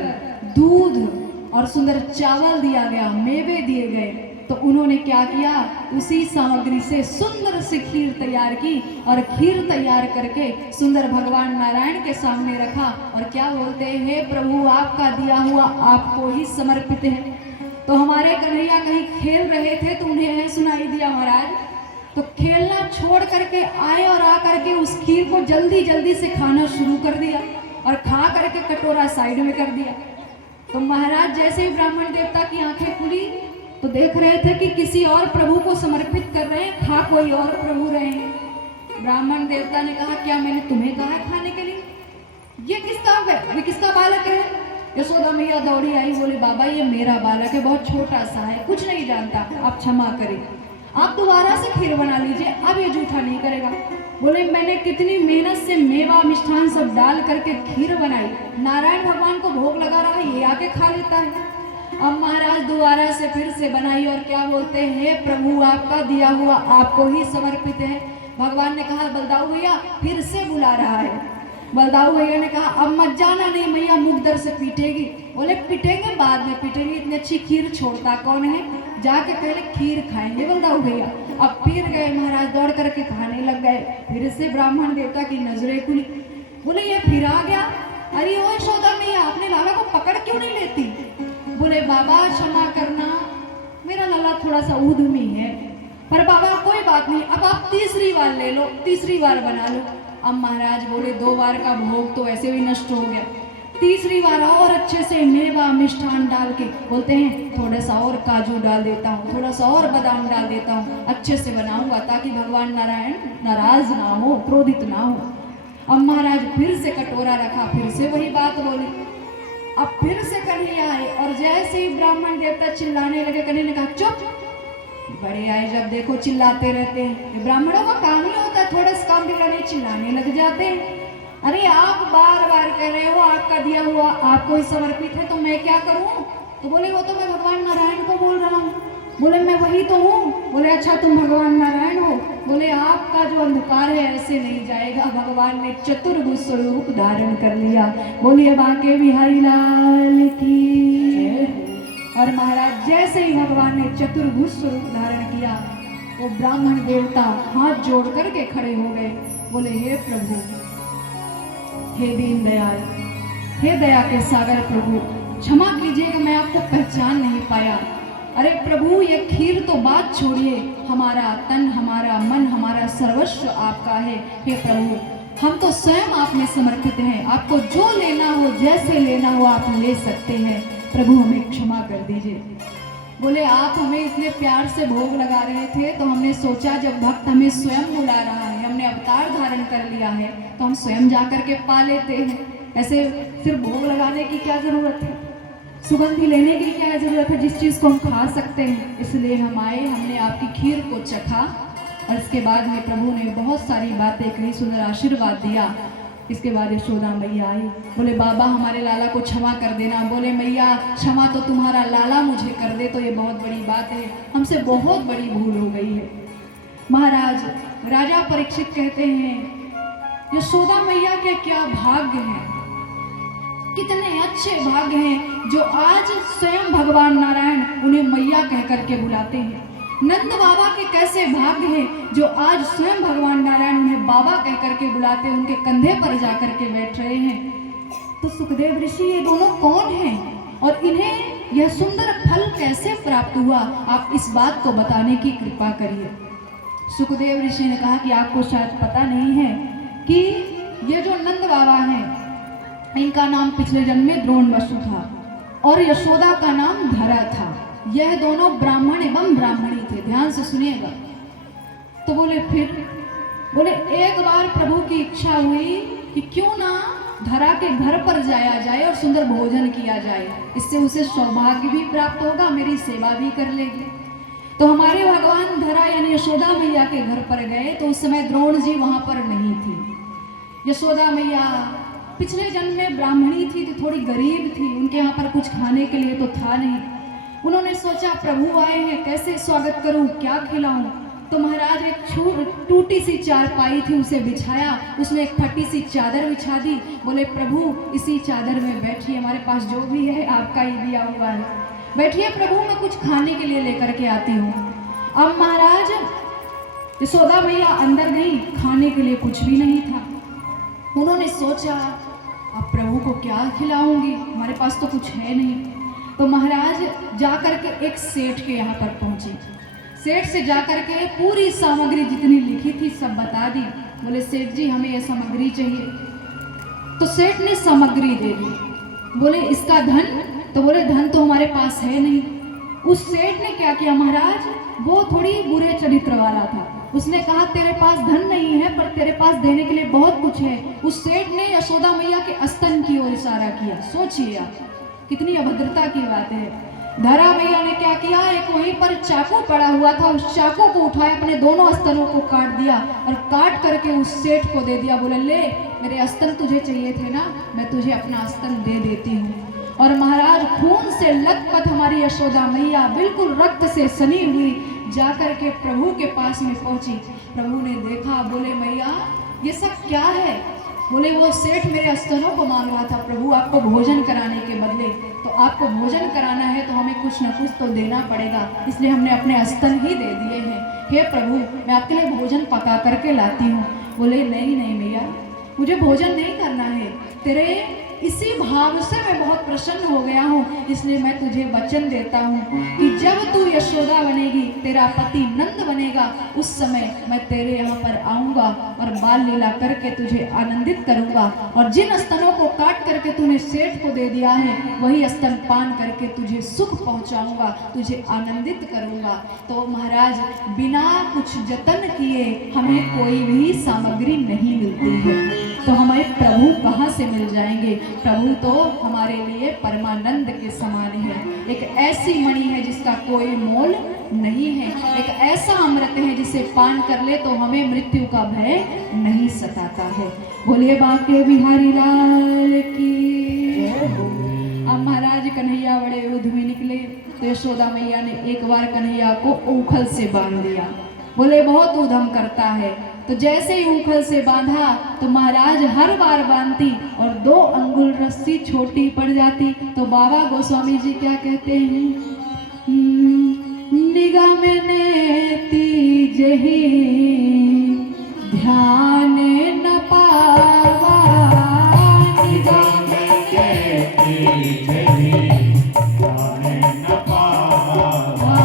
दूध और सुंदर चावल दिया गया, मेवे दिए गए। तो उन्होंने क्या किया, उसी सामग्री से सुंदर सी खीर तैयार की और खीर तैयार करके सुंदर भगवान नारायण के सामने रखा और क्या बोलते हैं, हे प्रभु आपका दिया हुआ आपको ही समर्पित है। तो हमारे कन्हैया कहीं खेल रहे थे तो उन्हें यह सुनाई दिया महाराज, तो खेलना छोड़ करके आए और आ करके उस खीर को जल्दी जल्दी से खाना शुरू कर दिया और खा करके कटोरा साइड में कर दिया। तो महाराज जैसे ही ब्राह्मण देवता की आंखें खुली तो देख रहे थे कि किसी और प्रभु को समर्पित कर रहे हैं, खा कोई और प्रभु रहे हैं। ब्राह्मण देवता ने कहा क्या मैंने तुम्हें कहा खाने के लिए, ये किसका बालक है? यशोदा मैया दौड़ी आई, बोले बाबा ये मेरा बालक है, बहुत छोटा सा है, कुछ नहीं जानता, आप क्षमा करें, आप दोबारा से खीर बना लीजिए, अब ये जूठा नहीं करेगा। बोले मैंने कितनी मेहनत से मेवा मिष्ठान सब डाल करके खीर बनाई, नारायण भगवान को भोग लगा रहा है, ये आके खा लेता है। अब महाराज दोबारा से फिर से बनाई और क्या बोलते हैं, प्रभु आपका दिया हुआ आपको ही समर्पित है। भगवान ने कहा बलदाऊ भैया फिर से बुला रहा है। बलदाऊ भैया ने कहा अब मत जाना, नहीं मैया मुख दर से पीटेगी। बोले पीटेंगे बाद में पीटेंगे, इतनी अच्छी खीर छोड़ता कौन है, जाके पहले खीर खाएंगे बलदाऊ भैया। अब फिर गए महाराज, दौड़ करके खाने लग गए। फिर से ब्राह्मण देवता की नजरें खुली, बोले ये फिर आ गया, अरे ओ यशोदा मैया आपने लाला को पकड़ क्यों नहीं लेती? बोले बाबा क्षमा करना, मेरा लाला थोड़ा सा उद्यमी है, पर बाबा कोई बात नहीं, अब आप तीसरी बार ले लो, तीसरी बार बना लो। अब महाराज बोले 2 बार का भोग तो ऐसे भी नष्ट हो गया, तीसरी बार और अच्छे से मेवा मिष्ठान डाल के बोलते हैं थोड़ा सा और काजू डाल देता हूँ, थोड़ा सा और बादाम डाल देता हूँ, अच्छे से बनाऊंगा ताकि भगवान नारायण नाराज ना हो, क्रोधित ना हो। अब महाराज फिर से कटोरा रखा, फिर से वही बात बोली। अब फिर से कन्हैया आए और जैसे ही ब्राह्मण देवता चिल्लाने लगे, कन्हैया ने कहा चुप, बड़े आए जब देखो चिल्लाते रहते हैं, ब्राह्मणों का काम ही होता है, थोड़ा सा काम बिगड़ने चिल्लाने लग जाते हैं। अरे आप बार बार कह रहे हो आपका दिया हुआ आपको ही समर्पित है, तो मैं क्या करूं? तो बोले वो तो मैं भगवान नारायण को बोल रहा हूँ। बोले मैं वही तो हूँ। बोले अच्छा तुम भगवान नारायण हो? बोले आपका जो अंधकार है ऐसे नहीं जाएगा, भगवान ने चतुर्भुज स्वरूप धारण कर लिया। बोलिए बांके बिहारी लाल की। और महाराज जैसे ही भगवान ने चतुर्भुज स्वरूप धारण किया, वो ब्राह्मण देवता हाथ जोड़ करके खड़े हो गए। बोले हे प्रभु, हे दीन दयाल, हे दया के सागर प्रभु, क्षमा कीजिएगा मैं आपको पहचान नहीं पाया। अरे प्रभु ये खीर तो बात छोड़िए, हमारा तन हमारा मन हमारा सर्वस्व आपका है। हे प्रभु हम तो स्वयं आप में समर्पित हैं, आपको जो लेना हो जैसे लेना हो आप ले सकते हैं, प्रभु हमें क्षमा कर दीजिए। बोले आप हमें इतने प्यार से भोग लगा रहे थे तो हमने सोचा जब भक्त हमें स्वयं बुला रहा है, हमने अवतार धारण कर लिया है, तो हम स्वयं जाकर के पा लेते हैं, ऐसे सिर्फ भोग लगाने की क्या जरूरत है, सुगंधी लेने की क्या जरूरत है जिस चीज़ को हम खा सकते हैं। इसलिए हम आए, हमने आपकी खीर को चखा और इसके बाद में प्रभु ने बहुत सारी बातें कही, सुंदर आशीर्वाद दिया। इसके बाद यशोदा मैया आई, बोले बाबा हमारे लाला को क्षमा कर देना। बोले मैया क्षमा तो तुम्हारा लाला मुझे कर दे तो ये बहुत बड़ी बात है, हमसे बहुत बड़ी भूल हो गई है। महाराज राजा परीक्षित कहते हैं यशोदा मैया के क्या भाग्य हैं, कितने अच्छे भाग्य हैं जो आज स्वयं भगवान नारायण उन्हें मैया कह करके बुलाते हैं। नंद बाबा के कैसे भाग्य हैं जो आज स्वयं भगवान नारायण उन्हें बाबा कह करके बुलाते, उनके कंधे पर जा करके बैठ रहे हैं। तो सुखदेव ऋषि ये दोनों कौन हैं और इन्हें यह सुंदर फल कैसे प्राप्त हुआ, आप इस बात को बताने की कृपा करिए। सुखदेव ऋषि ने कहा कि आपको शायद पता नहीं है कि ये जो नंद बाबा हैं इनका नाम पिछले जन्म में द्रोणवसु था और यशोदा का नाम धरा था। यह दोनों ब्राह्मण एवं ब्राह्मणी थे, ध्यान से सुनिएगा। तो बोले एक बार प्रभु की इच्छा हुई कि क्यों ना धरा के घर पर जाया जाए और सुंदर भोजन किया जाए, इससे उसे सौभाग्य भी प्राप्त होगा, मेरी सेवा भी कर लेगी। तो हमारे भगवान धरा यानी यशोदा मैया के घर पर गए तो उस समय द्रोण जी वहां पर नहीं थी। यशोदा मैया पिछले जन्म में ब्राह्मणी थी तो थोड़ी गरीब थी, उनके यहाँ पर कुछ खाने के लिए तो था नहीं। उन्होंने सोचा प्रभु आए हैं, कैसे स्वागत करूं, क्या खिलाऊं। तो महाराज एक टूटी सी चारपाई थी उसे बिछाया, उसमें एक फटी सी चादर बिछा दी। बोले प्रभु इसी चादर में बैठिए, हमारे पास जो भी है आपका ही दिया हुआ है, बैठिए प्रभु मैं कुछ खाने के लिए लेकर के आती हूँ। अब महाराज यशोदा मैया अंदर गई, खाने के लिए कुछ भी नहीं था। उन्होंने सोचा अब प्रभु को क्या खिलाऊंगी, हमारे पास तो कुछ है नहीं। तो महाराज जाकर के एक सेठ के यहाँ पर पहुंचे। सेठ से जाकर के पूरी सामग्री जितनी लिखी थी सब बता दी। बोले सेठ जी हमें ये सामग्री चाहिए। तो सेठ ने सामग्री दे दी। बोले इसका धन, तो बोले धन तो हमारे पास है नहीं। उस सेठ ने क्या किया महाराज, वो थोड़ी बुरे चरित्र वाला था, उसने कहा तेरे पास धन नहीं है पर तेरे पास देने के लिए बहुत कुछ है। उस सेठ ने यशोदा मैया के स्तन की ओर इशारा किया। सोचिए आप कितनी अभद्रता की बात है। धरा मैया ने क्या किया, एक वहीं पर चाकू पड़ा हुआ था, उस चाकू को उठाया, अपने दोनों स्तनों को काट दिया और काट करके उस सेठ को दे दिया। बोले ले मेरे स्तन तुझे चाहिए थे ना, मैं तुझे अपना स्तन दे देती हूँ। और महाराज खून से लथपथ हमारी यशोदा मैया बिल्कुल रक्त से सनी हुई जाकर के प्रभु के पास में पहुंची। प्रभु ने देखा, बोले मैया ये सब क्या है। बोले वो सेठ मेरे स्तनों को मांग रहा था प्रभु आपको भोजन कराने के बदले, तो आपको भोजन कराना है तो हमें कुछ न कुछ तो देना पड़ेगा, इसलिए हमने अपने स्तन ही दे दिए हैं। हे प्रभु मैं आपके लिए भोजन पका करके लाती हूँ। बोले नहीं नहीं मैया मुझे भोजन नहीं करना है, तेरे इसी भाव से मैं बहुत प्रसन्न हो गया हूँ, इसलिए मैं तुझे वचन देता हूँ कि जब तू यशोदा बनेगी, तेरा पति नंद बनेगा, उस समय मैं तेरे यहाँ पर आऊँगा और बाल लीला करके तुझे आनंदित करूँगा और जिन स्तनों को काट करके तूने सेठ को दे दिया है वही स्तन पान करके तुझे सुख पहुँचाऊँगा, तुझे आनंदित करूँगा। तो महाराज बिना कुछ जतन किए हमें कोई भी सामग्री नहीं मिलती है, तो हमें प्रभु कहाँ से मिल जाएंगे। प्रभु तो हमारे लिए परमानंद के समान है, एक ऐसी मणि है जिसका कोई मोल नहीं है, एक ऐसा अमृत है जिसे पान कर ले तो हमें मृत्यु का भय नहीं सताता है। बोलिए बांके बिहारी लाल की। अब महाराज कन्हैया बड़े युद्ध में निकले तो यशोदा मैया ने एक बार कन्हैया को ऊखल से बांध दिया। बोले बहुत उधम करता है, तो जैसे ही ऊखल से बांधा तो महाराज हर बार बांधती और 2 अंगुल रस्सी छोटी पड़ जाती। तो बाबा गोस्वामी जी क्या कहते हैं, निगम नेति जही ध्यान न पावा, निगम नेति जही ध्यान न पावा,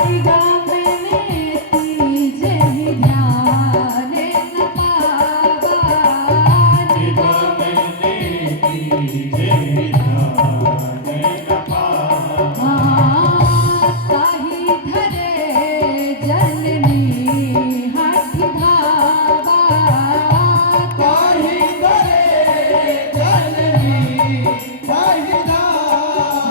निगम नेति जही ध्यान न पावा, निगम नेति जही ध्यान न पावा, ताहि धरे जननी हठ धावा, ताहि धरे जननी हठ धावा,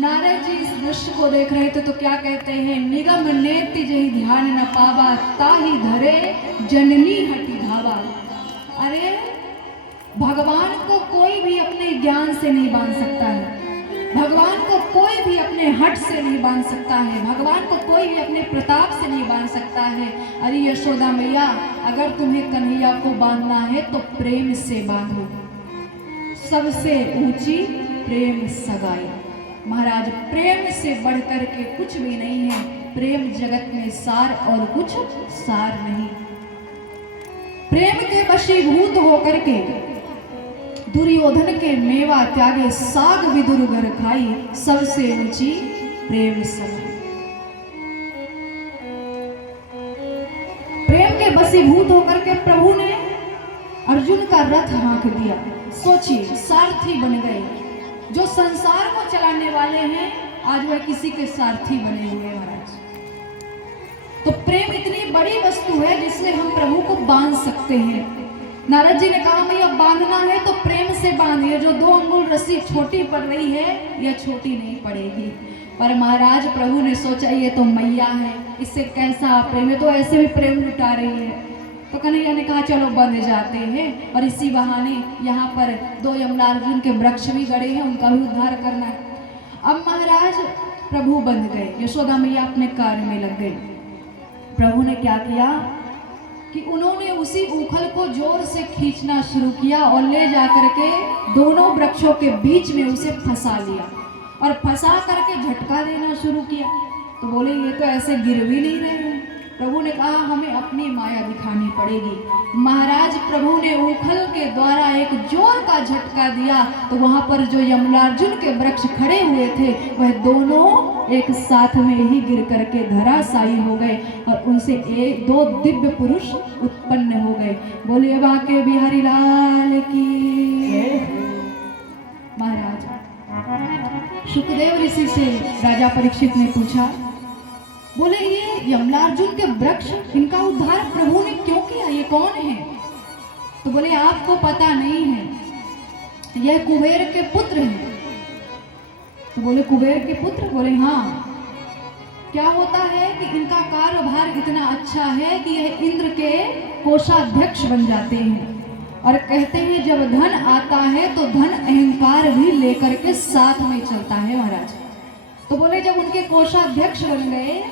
नारद जी इस दृश्य को देख रहे थे तो क्या कहते हैं, निगम नेति जहि ध्यान न पावा, ताहि धरे जननी हटि धावा। अरे भगवान को कोई भी अपने ज्ञान से नहीं बांध सकता है, भगवान को कोई भी अपने हट से नहीं बांध सकता है, भगवान को कोई भी अपने प्रताप से नहीं बांध सकता है। अरे यशोदा मैया, अगर तुम्हें कन्हैया को बांधना है तो प्रेम से बांधो, सबसे ऊंची प्रेम सगाई। महाराज प्रेम से बढ़कर के कुछ भी नहीं है, प्रेम जगत में सार और कुछ सार नहीं। प्रेम के वशीभूत होकर के दुर्योधन के मेवा त्यागे, साग विदुर घर खाई, सबसे ऊंची प्रेम सगाई। प्रेम के वशीभूत होकर के प्रभु ने अर्जुन का रथ हाँक दिया। सोचिए, सारथी बन गए। जो संसार को चलाने वाले हैं आज वह किसी के सारथी बने हुए महाराज। तो प्रेम इतनी बड़ी वस्तु है जिससे हम प्रभु को बांध सकते हैं। नारद जी ने कहा भैया बांधना है तो प्रेम से बांधिए, जो 2 अंगुल रस्सी छोटी पड़ रही है यह छोटी नहीं पड़ेगी। पर महाराज प्रभु ने सोचा ये तो मैया है, इससे कैसा प्रेम है, तो ऐसे भी प्रेम लुटा रही है। तो कन्हैया ने कहा चलो बंध जाते हैं, और इसी बहाने यहाँ पर 2 यमलार्जुन के वृक्ष भी गड़े हैं, उनका भी उद्धार करना है। अब महाराज प्रभु बंध गए, यशोदा मैया अपने कार्य में लग गई। प्रभु ने क्या किया कि उन्होंने उसी ऊखल को जोर से खींचना शुरू किया और ले जाकर के दोनों वृक्षों के बीच में उसे फंसा लिया और फंसा करके झटका देना शुरू किया। तो बोले ये तो ऐसे गिर भी नहीं रहे हैं। प्रभु ने कहा हमें अपनी माया दिखानी पड़ेगी। महाराज प्रभु ने ऊखल के द्वारा एक जोर का झटका दिया तो वहां पर जो यमलार्जुन के वृक्ष खड़े हुए थे वह दोनों एक साथ में ही गिर करके धराशायी हो गए और उनसे 2 दिव्य पुरुष उत्पन्न हो गए। बोलिए बांके बिहारी लाल की। महाराज शुकदेव ऋषि से राजा परीक्षित ने पूछा, बोले ये यमलार्जुन के वृक्ष इनका उद्धार प्रभु ने क्यों किया, ये कौन है? तो बोले आपको पता नहीं है, यह कुबेर के पुत्र हैं। तो बोले कुबेर के पुत्र? बोले हाँ। क्या होता है कि इनका कार्यभार इतना अच्छा है कि यह इंद्र के कोषाध्यक्ष बन जाते हैं, और कहते हैं जब धन आता है तो धन अहंकार भी लेकर के साथ में चलता है महाराज। तो बोले जब उनके कोषाध्यक्ष बन गए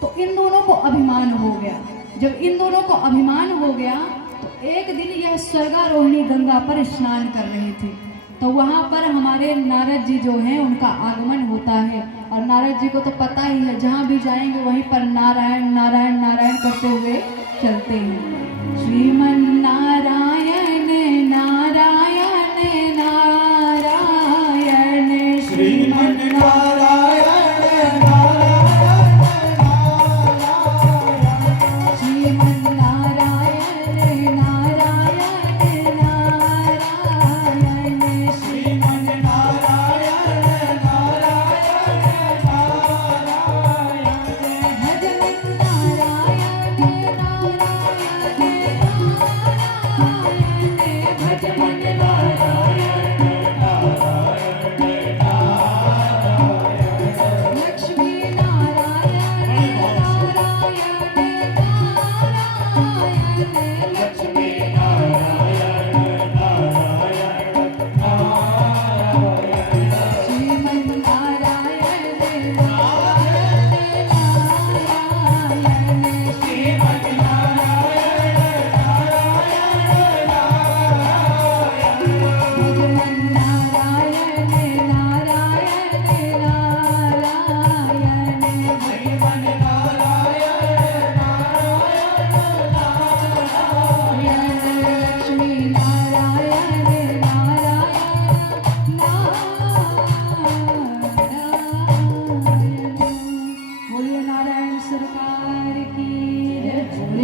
तो इन दोनों को अभिमान हो गया। जब इन दोनों को अभिमान हो गया तो एक दिन यह स्वर्गारोहिणी गंगा पर स्नान कर रहे थे, तो वहाँ पर हमारे नारद जी जो हैं उनका आगमन होता है। और नारद जी को तो पता ही है जहाँ भी जाएंगे वहीं पर नारायण नारायण नारायण करते हुए चलते हैं। श्रीमन नारायण नारायण नारायण श्रीमन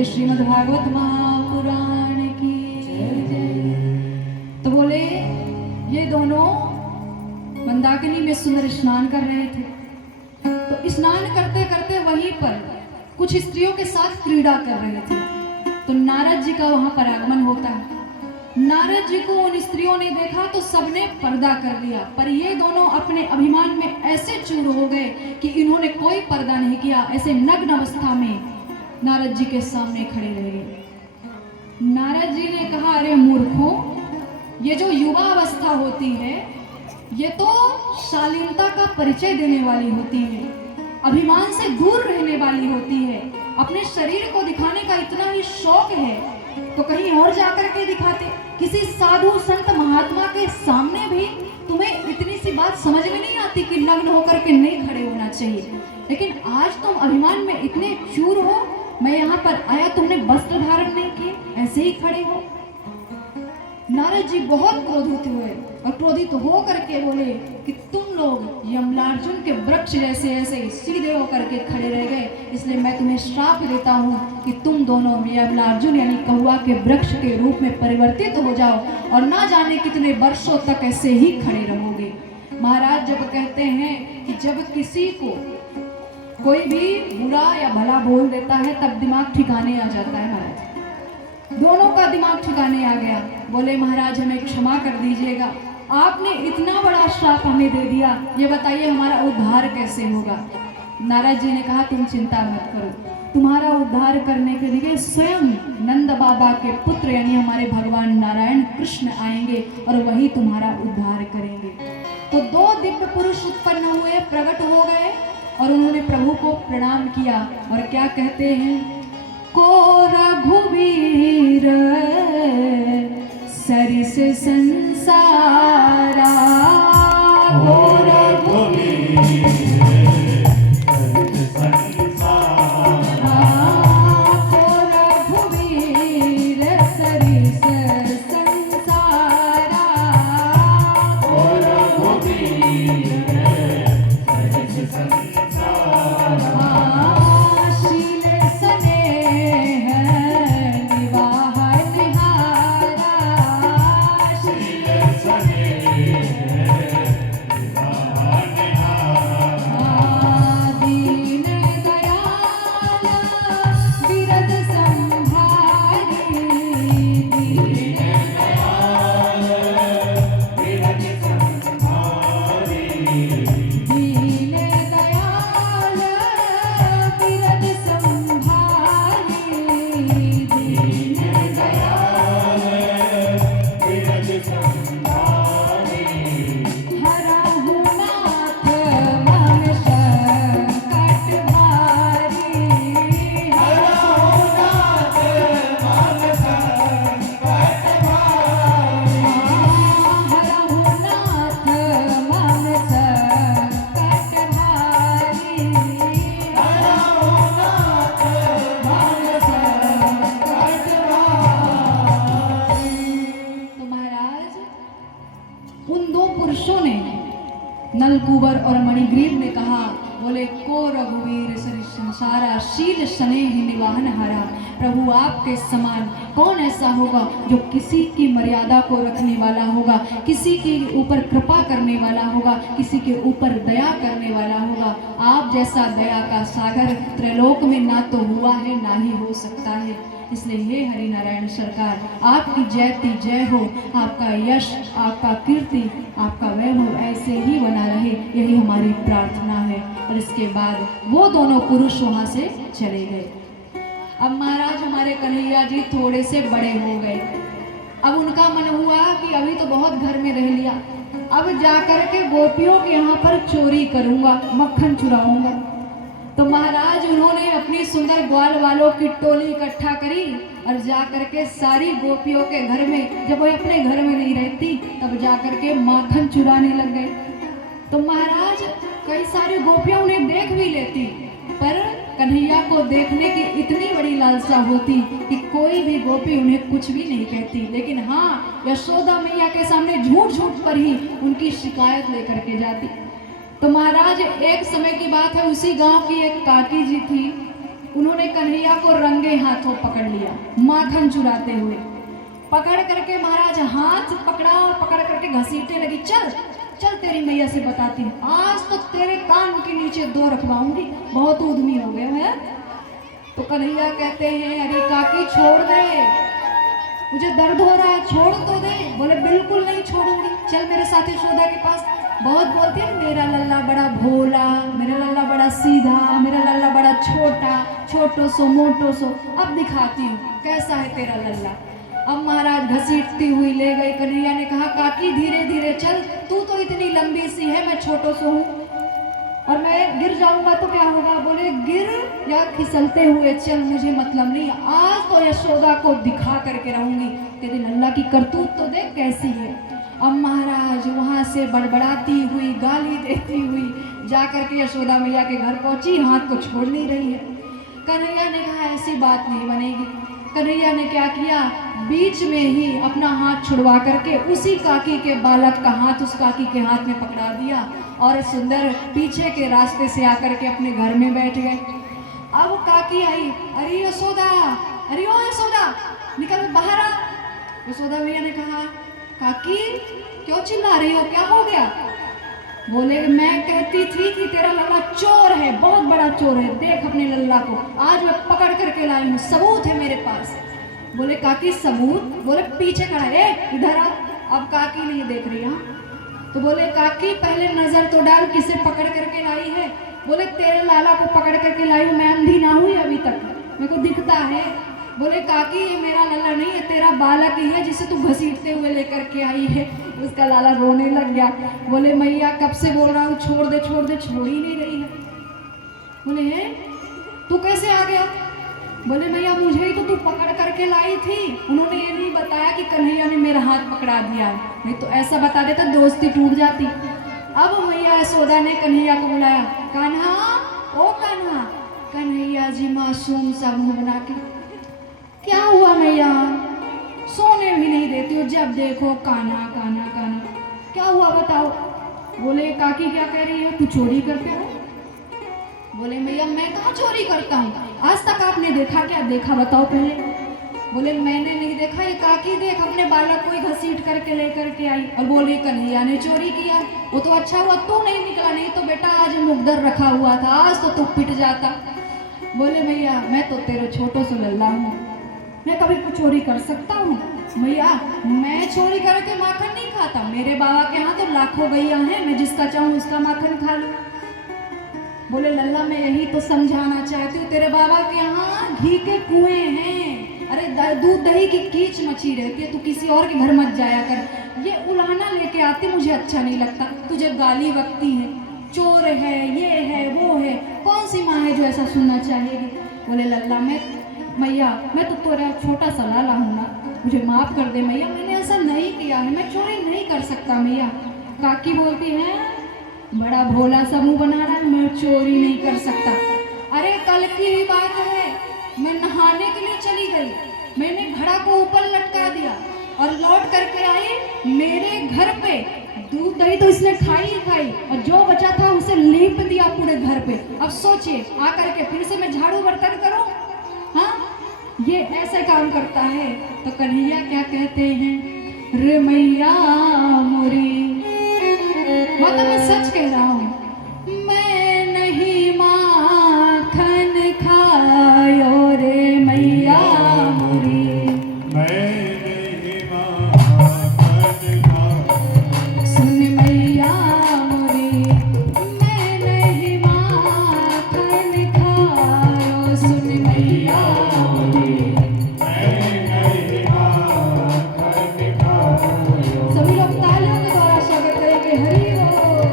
श्रीमद् भागवत महापुराण की जय। तो बोले ये दोनों मंदाकिनी में सुंदर स्नान कर रहे थे, तो स्नान करते करते वहीं पर कुछ स्त्रियों के साथ क्रीड़ा कर रहे थे। तो नारद जी का वहां पर आगमन होता है। नारद जी को उन स्त्रियों ने देखा तो सबने पर्दा कर लिया, पर ये दोनों अपने अभिमान में ऐसे चूर हो गए कि इन्होंने कोई पर्दा नहीं किया, ऐसे नग्न अवस्था में नारद जी के सामने खड़े रह गए। नारद जी ने कहा, अरे मूर्खों, ये जो युवा अवस्था होती है ये तो शालीनता का परिचय देने वाली होती है, अभिमान से दूर रहने वाली होती है। अपने शरीर को दिखाने का इतना ही शौक है तो कहीं और जाकर के दिखाते। किसी साधु संत महात्मा के सामने भी तुम्हें इतनी सी बात समझ में नहीं आती कि नग्न होकर के नहीं खड़े होना चाहिए, लेकिन आज तुम अभिमान में इतने चूर हो। मैं यहाँ पर आया, तुमने वस्त्र धारण नहीं किए, ऐसे ही खड़े हो। नारद जी बहुत क्रोधित हुए और क्रोधित हो करके बोले कि तुम लोग यमलार्जुन के वृक्ष जैसे ऐसे सीधे होकर के खड़े रह गए, इसलिए मैं तुम्हें श्राप देता हूँ कि तुम दोनों यमलार्जुन यानी कौवा के वृक्ष के रूप में परिवर्तित हो जाओ और ना जाने कितने वर्षों तक ऐसे ही खड़े रहोगे। महाराज जब कहते हैं कि जब किसी को कोई भी बुरा या भला बोल देता है तब दिमाग ठिकाने आ जाता है। महाराज दोनों का दिमाग ठिकाने आ गया। बोले, महाराज हमें क्षमा कर दीजिएगा, आपने इतना बड़ा श्राप हमें दे दिया, ये बताइए हमारा उद्धार कैसे होगा। नारद जी ने कहा, तुम चिंता मत करो, तुम्हारा उद्धार करने के लिए स्वयं नंद बाबा के पुत्र यानी हमारे भगवान नारायण कृष्ण आएंगे और वही तुम्हारा उद्धार करेंगे। तो दो दिव्य पुरुष उत्पन्न हुए, प्रकट हो गए और उन्होंने प्रभु को प्रणाम किया और क्या कहते हैं, को रघुवीर सरिस संसारा, को रघुवीर सरिस संसारा, को रघुवीर सरिस संसारा, को रघुवीर सरिस संसारा। नलकूबर और मणिग्रीव ने कहा, बोले, को रघुवीर सरिस संसारा, शील स्नेह निवाहन हारा। प्रभु आपके समान कौन ऐसा होगा जो किसी की मर्यादा को रखने वाला होगा, किसी के ऊपर कृपा करने वाला होगा, किसी के ऊपर दया करने वाला होगा। आप जैसा दया का सागर त्रैलोक में ना तो हुआ है ना ही हो सकता है। इसलिए हे हरि नारायण सरकार, आपकी जयती जय हो, आपका यश, आपका कीर्ति, आपका वैभव ऐसे ही बना रहे, यही हमारी प्रार्थना है। और इसके बाद वो दोनों पुरुष वहाँ से चले गए। अब महाराज हमारे कन्हैया जी थोड़े से बड़े हो गए। अब उनका मन हुआ कि अभी तो बहुत घर में रह लिया, अब जाकर के गोपियों के यहाँ पर चोरी करूँगा, मक्खन चुराऊँगा। तो महाराज उन्होंने अपनी सुंदर ग्वाल वालों की टोली इकट्ठा करी और जाकर के सारी गोपियों के घर में, जब वो अपने घर में नहीं रहती तब जाकर के माखन चुराने लग गए। तो महाराज कई सारी गोपियां उन्हें देख भी लेती, पर कन्हैया को देखने की इतनी बड़ी लालसा होती कि कोई भी गोपी उन्हें कुछ भी नहीं कहती। लेकिन हाँ, यशोदा मैया के सामने झूठ झूठ पर ही उनकी शिकायत लेकर के जाती। तो महाराज एक समय की बात है, उसी गांव की एक काकी जी थी, उन्होंने कन्हैया को रंगे हाथों पकड़ लिया माखन चुराते हुए। पकड़ करके महाराज हाथ पकड़ करके घसीटने लगी, चल चल तेरी मैया से बताती हूँ, आज तो तेरे कान के नीचे दो रखवाऊंगी, बहुत उद्यमी हो गए हैं। तो कन्हैया कहते हैं, अरे काकी छोड़ दे, मुझे दर्द हो रहा है, छोड़ तो दे। बोले बिल्कुल नहीं छोड़ूंगी, चल मेरे साथ यशोदा के पास। बहुत बोलती है मेरा लल्ला बड़ा भोला, मेरा लल्ला बड़ा सीधा, मेरा लल्ला बड़ा छोटा, छोटो सो मोटो सो। अब दिखाती हूँ कैसा है तेरा लल्ला। अब महाराज घसीटती हुई ले गई। कन्हैया ने कहा काकी धीरे धीरे चल, तू तो इतनी लंबी सी है, मैं छोटो सो हूँ और मैं गिर जाऊंगा तो क्या होगा। बोले गिर या फिसलते हुए चल, मुझे मतलब नहीं, आज तो यशोदा को दिखा करके रहूंगी। तेरे लल्ला की करतूत तो देख कैसी है। अब महाराज वहां से बड़बड़ाती हुई, गाली देती हुई जा करके यशोदा मैया के घर पहुंची, हाथ को छोड़ नहीं रही है। कन्हैया ने कहा ऐसी बात नहीं बनेगी। कन्हैया ने क्या किया, बीच में ही अपना हाथ छुड़वा करके उसी काकी के बालक का हाथ उस काकी के हाथ में पकड़ा दिया और सुंदर पीछे के रास्ते से आकर के अपने घर में बैठ गए। अब काकी आई, अरे यशोदा, अरे ओ यशोदा निकल बाहर आ। यशोदा मैया ने कहा काकी क्यों चिल्ला रही हो, क्या हो गया। बोले मैं कहती थी कि तेरा लल्ला चोर है, बहुत बड़ा चोर है, देख अपने लल्ला को, आज मैं पकड़ करके लाई हूँ, सबूत है मेरे पास। बोले काकी सबूत। बोले पीछे खड़ा है, इधर आ। अब काकी नहीं देख रही। हाँ तो बोले काकी पहले नजर तो डाल, किसे पकड़ करके लाई है। बोले तेरे लाला को पकड़ करके लाई हूँ, मैं अंधी ना हुई अभी तक, मेरे को दिखता है। बोले काकी ये मेरा लल्ला नहीं है, तेरा बालक ही है जिसे तू घसीटते हुए लेकर के आई है। उसका लाला रोने लग गया। बोले मैया कब से बोल रहा हूँ छोड़ दे छोड़ दे, छोड़ ही नहीं रही है। बोले है तू कैसे आ गया। बोले मैया मुझे ही तो तू पकड़ करके लाई थी। उन्होंने ये नहीं बताया कि कन्हैया ने मेरा हाथ पकड़ा दिया है, नहीं तो ऐसा बता देता दोस्ती टूट जाती। अब मैया यशोदा ने कन्हैया को बुलाया, कान्हा ओ कान्हा। कन्हैया जी मासूम सा मुंह बना के, क्या हुआ मैया, सोने भी नहीं देती हो, जब देखो कान्हा कान्हा कान्हा, क्या हुआ बताओ। बोले काकी क्या कह रही है, तू चोरी करते हो। बोले मैया मैं कहाँ चोरी करता हूँ, आज तक आपने देखा क्या, देखा बताओ पहले। बोले मैंने नहीं देखा, ये काकी देख अपने बालक को ही घसीट करके लेकर के आई और बोली कन्हैया ने चोरी किया। वो तो अच्छा हुआ तू नहीं निकला, नहीं तो बेटा आज मुकद्दर रखा हुआ था, आज तो तू पिट जाता। बोले मैया मैं तो तेरे छोटो से लल्ला हूँ, मैं कभी कुछ चोरी कर सकता हूँ। मैया मैं चोरी करके माखन नहीं खाता, मेरे बाबा के यहाँ तो लाखों गैया हैं, मैं जिसका चाहूँ उसका माखन खा लूँ। बोले लल्ला मैं यही तो समझाना चाहती हूँ, तेरे बाबा के यहाँ घी के कुएं हैं, अरे दूध दही की कीच मची रहती है, तू किसी और के घर मत जाया कर। ये उलाहना लेके आती मुझे अच्छा नहीं लगता, तुझे गाली बकती है, चोर है, ये है वो है, कौन सी माँ है जो ऐसा सुनना चाहेगी। बोले लल्ला मैया मैं तो तेरा छोटा सा लाला हूँ ना, मुझे माफ़ कर दे मैया, मैंने ऐसा नहीं किया है, मैं चोरी नहीं कर सकता मैया। काकी बोलती है बड़ा भोला सा मुँह बना रहा है, मैं चोरी नहीं कर सकता। अरे कल की ही बात है, मैं नहाने के लिए चली गई, मैंने घड़ा को ऊपर लटका दिया और लौट करके आई, मेरे घर पे दूध दही तो इसने खाई ही खाई और जो बचा था उसे लीप दिया पूरे घर पे। अब सोचिए आकर के फिर से मैं झाड़ू बर्तन करूं, हाँ ये ऐसे काम करता है। तो कन्हैया क्या कहते हैं, रे मैया मोरी, मतलब मैं सच कह रहा हूँ, मैं नहीं माखन खायो रे मैया मोरी, मैं नहीं माखन खायो, सुन मैया मोरी, मैं नहीं माखन खायो, सुन मैया मोरी, मैं नहीं माखन खायो। सभी लोग तालियों के द्वारा स्वागत करेंगे, हरि बोल।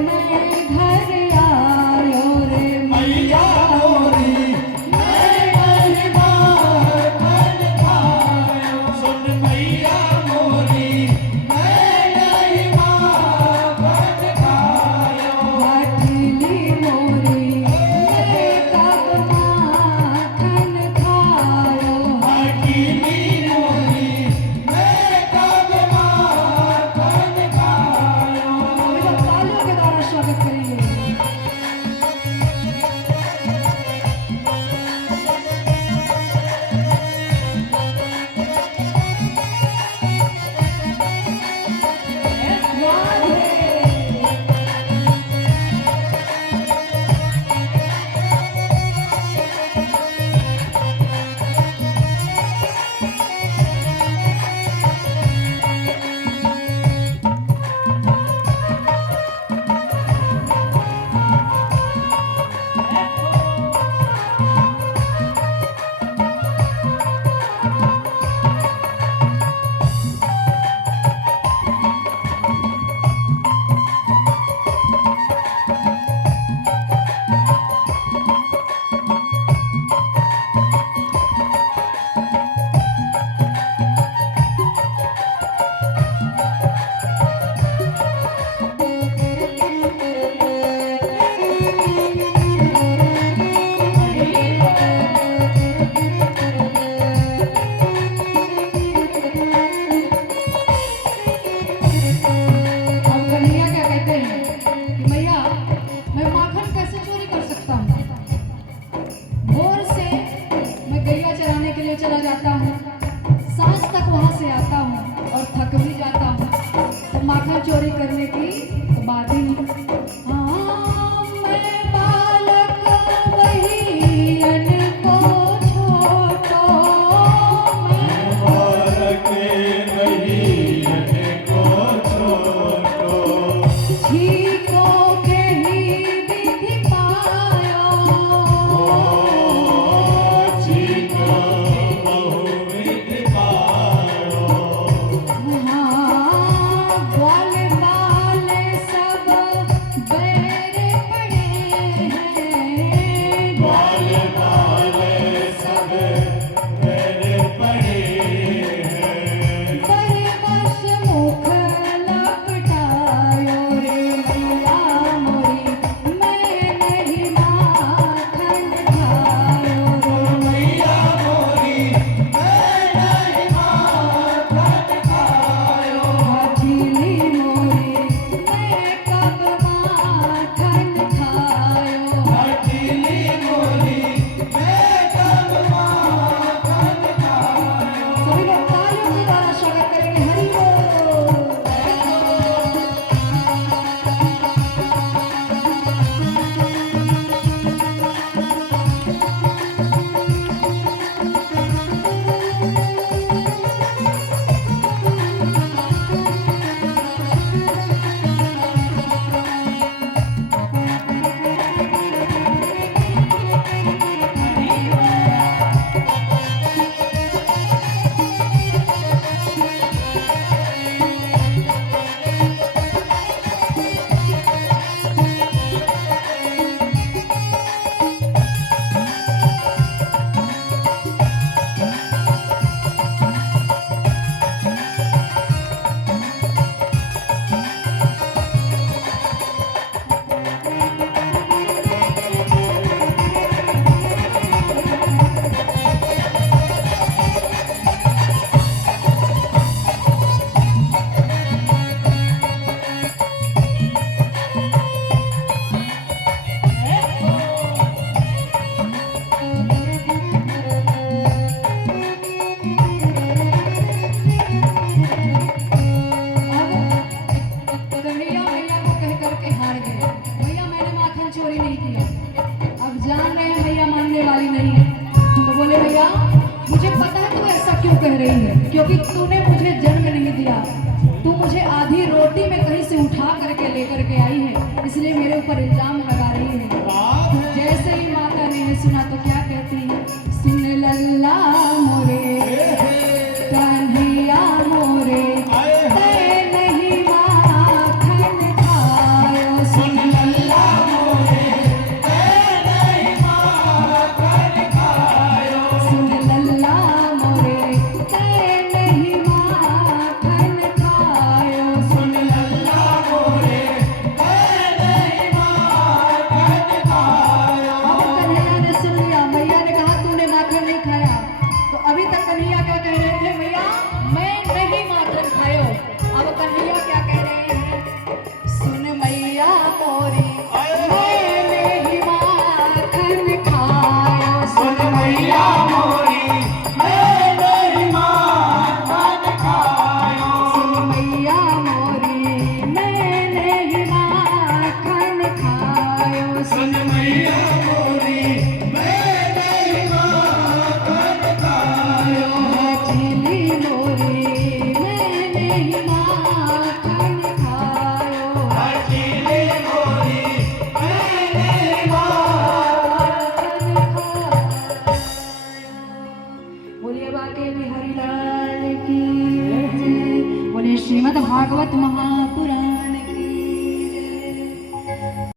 मैं घर आयो रे मैया मोरी मैं महिमा धन खायो सुन मैया मोरी मैं महिमा धन खायो हठली मोरी मैं कब माखन खायो हकीमी मोरी मैं कब माखन खायो तालियों के द्वारा स्वागत करेंगे। अब कन्हैया क्या कहते हैं कि मैया मैं माखन कैसे चोरी कर सकता हूँ। भोर से मैं गैया चराने के लिए चला जाता हूँ, सांझ तक वहाँ से आता हूँ और थक भी जाता हूँ, तो माखन चोरी करने की तो बात ही नहीं। हाँ, मैं बालक वही अनको छोटो, मैं बालक बहियन को छोटो ठीको के ही विधि पायो। चिको बहुविध पायो हाँ, ग्वाले बाले सब बैर पड़े हैं। बाल बाल सब मेरे पड़े हैं परवश मुख लपटायो रे मैया मोरी मैं नहीं माखन खायो रे मैया मोरी मैं नहीं माखन खायो हठली मोरी मैं कब माखन खायो। हकीमी मोरी मैं कब माखन खायो सभी लोग तालियों के द्वारा स्वागत करेंगे। हरि बोल। कह रही है, क्योंकि तूने मुझे जन्म नहीं दिया, तू मुझे आधी रोटी में कहीं से उठा करके लेकर के आई है, इसलिए मेरे ऊपर इल्जाम लगा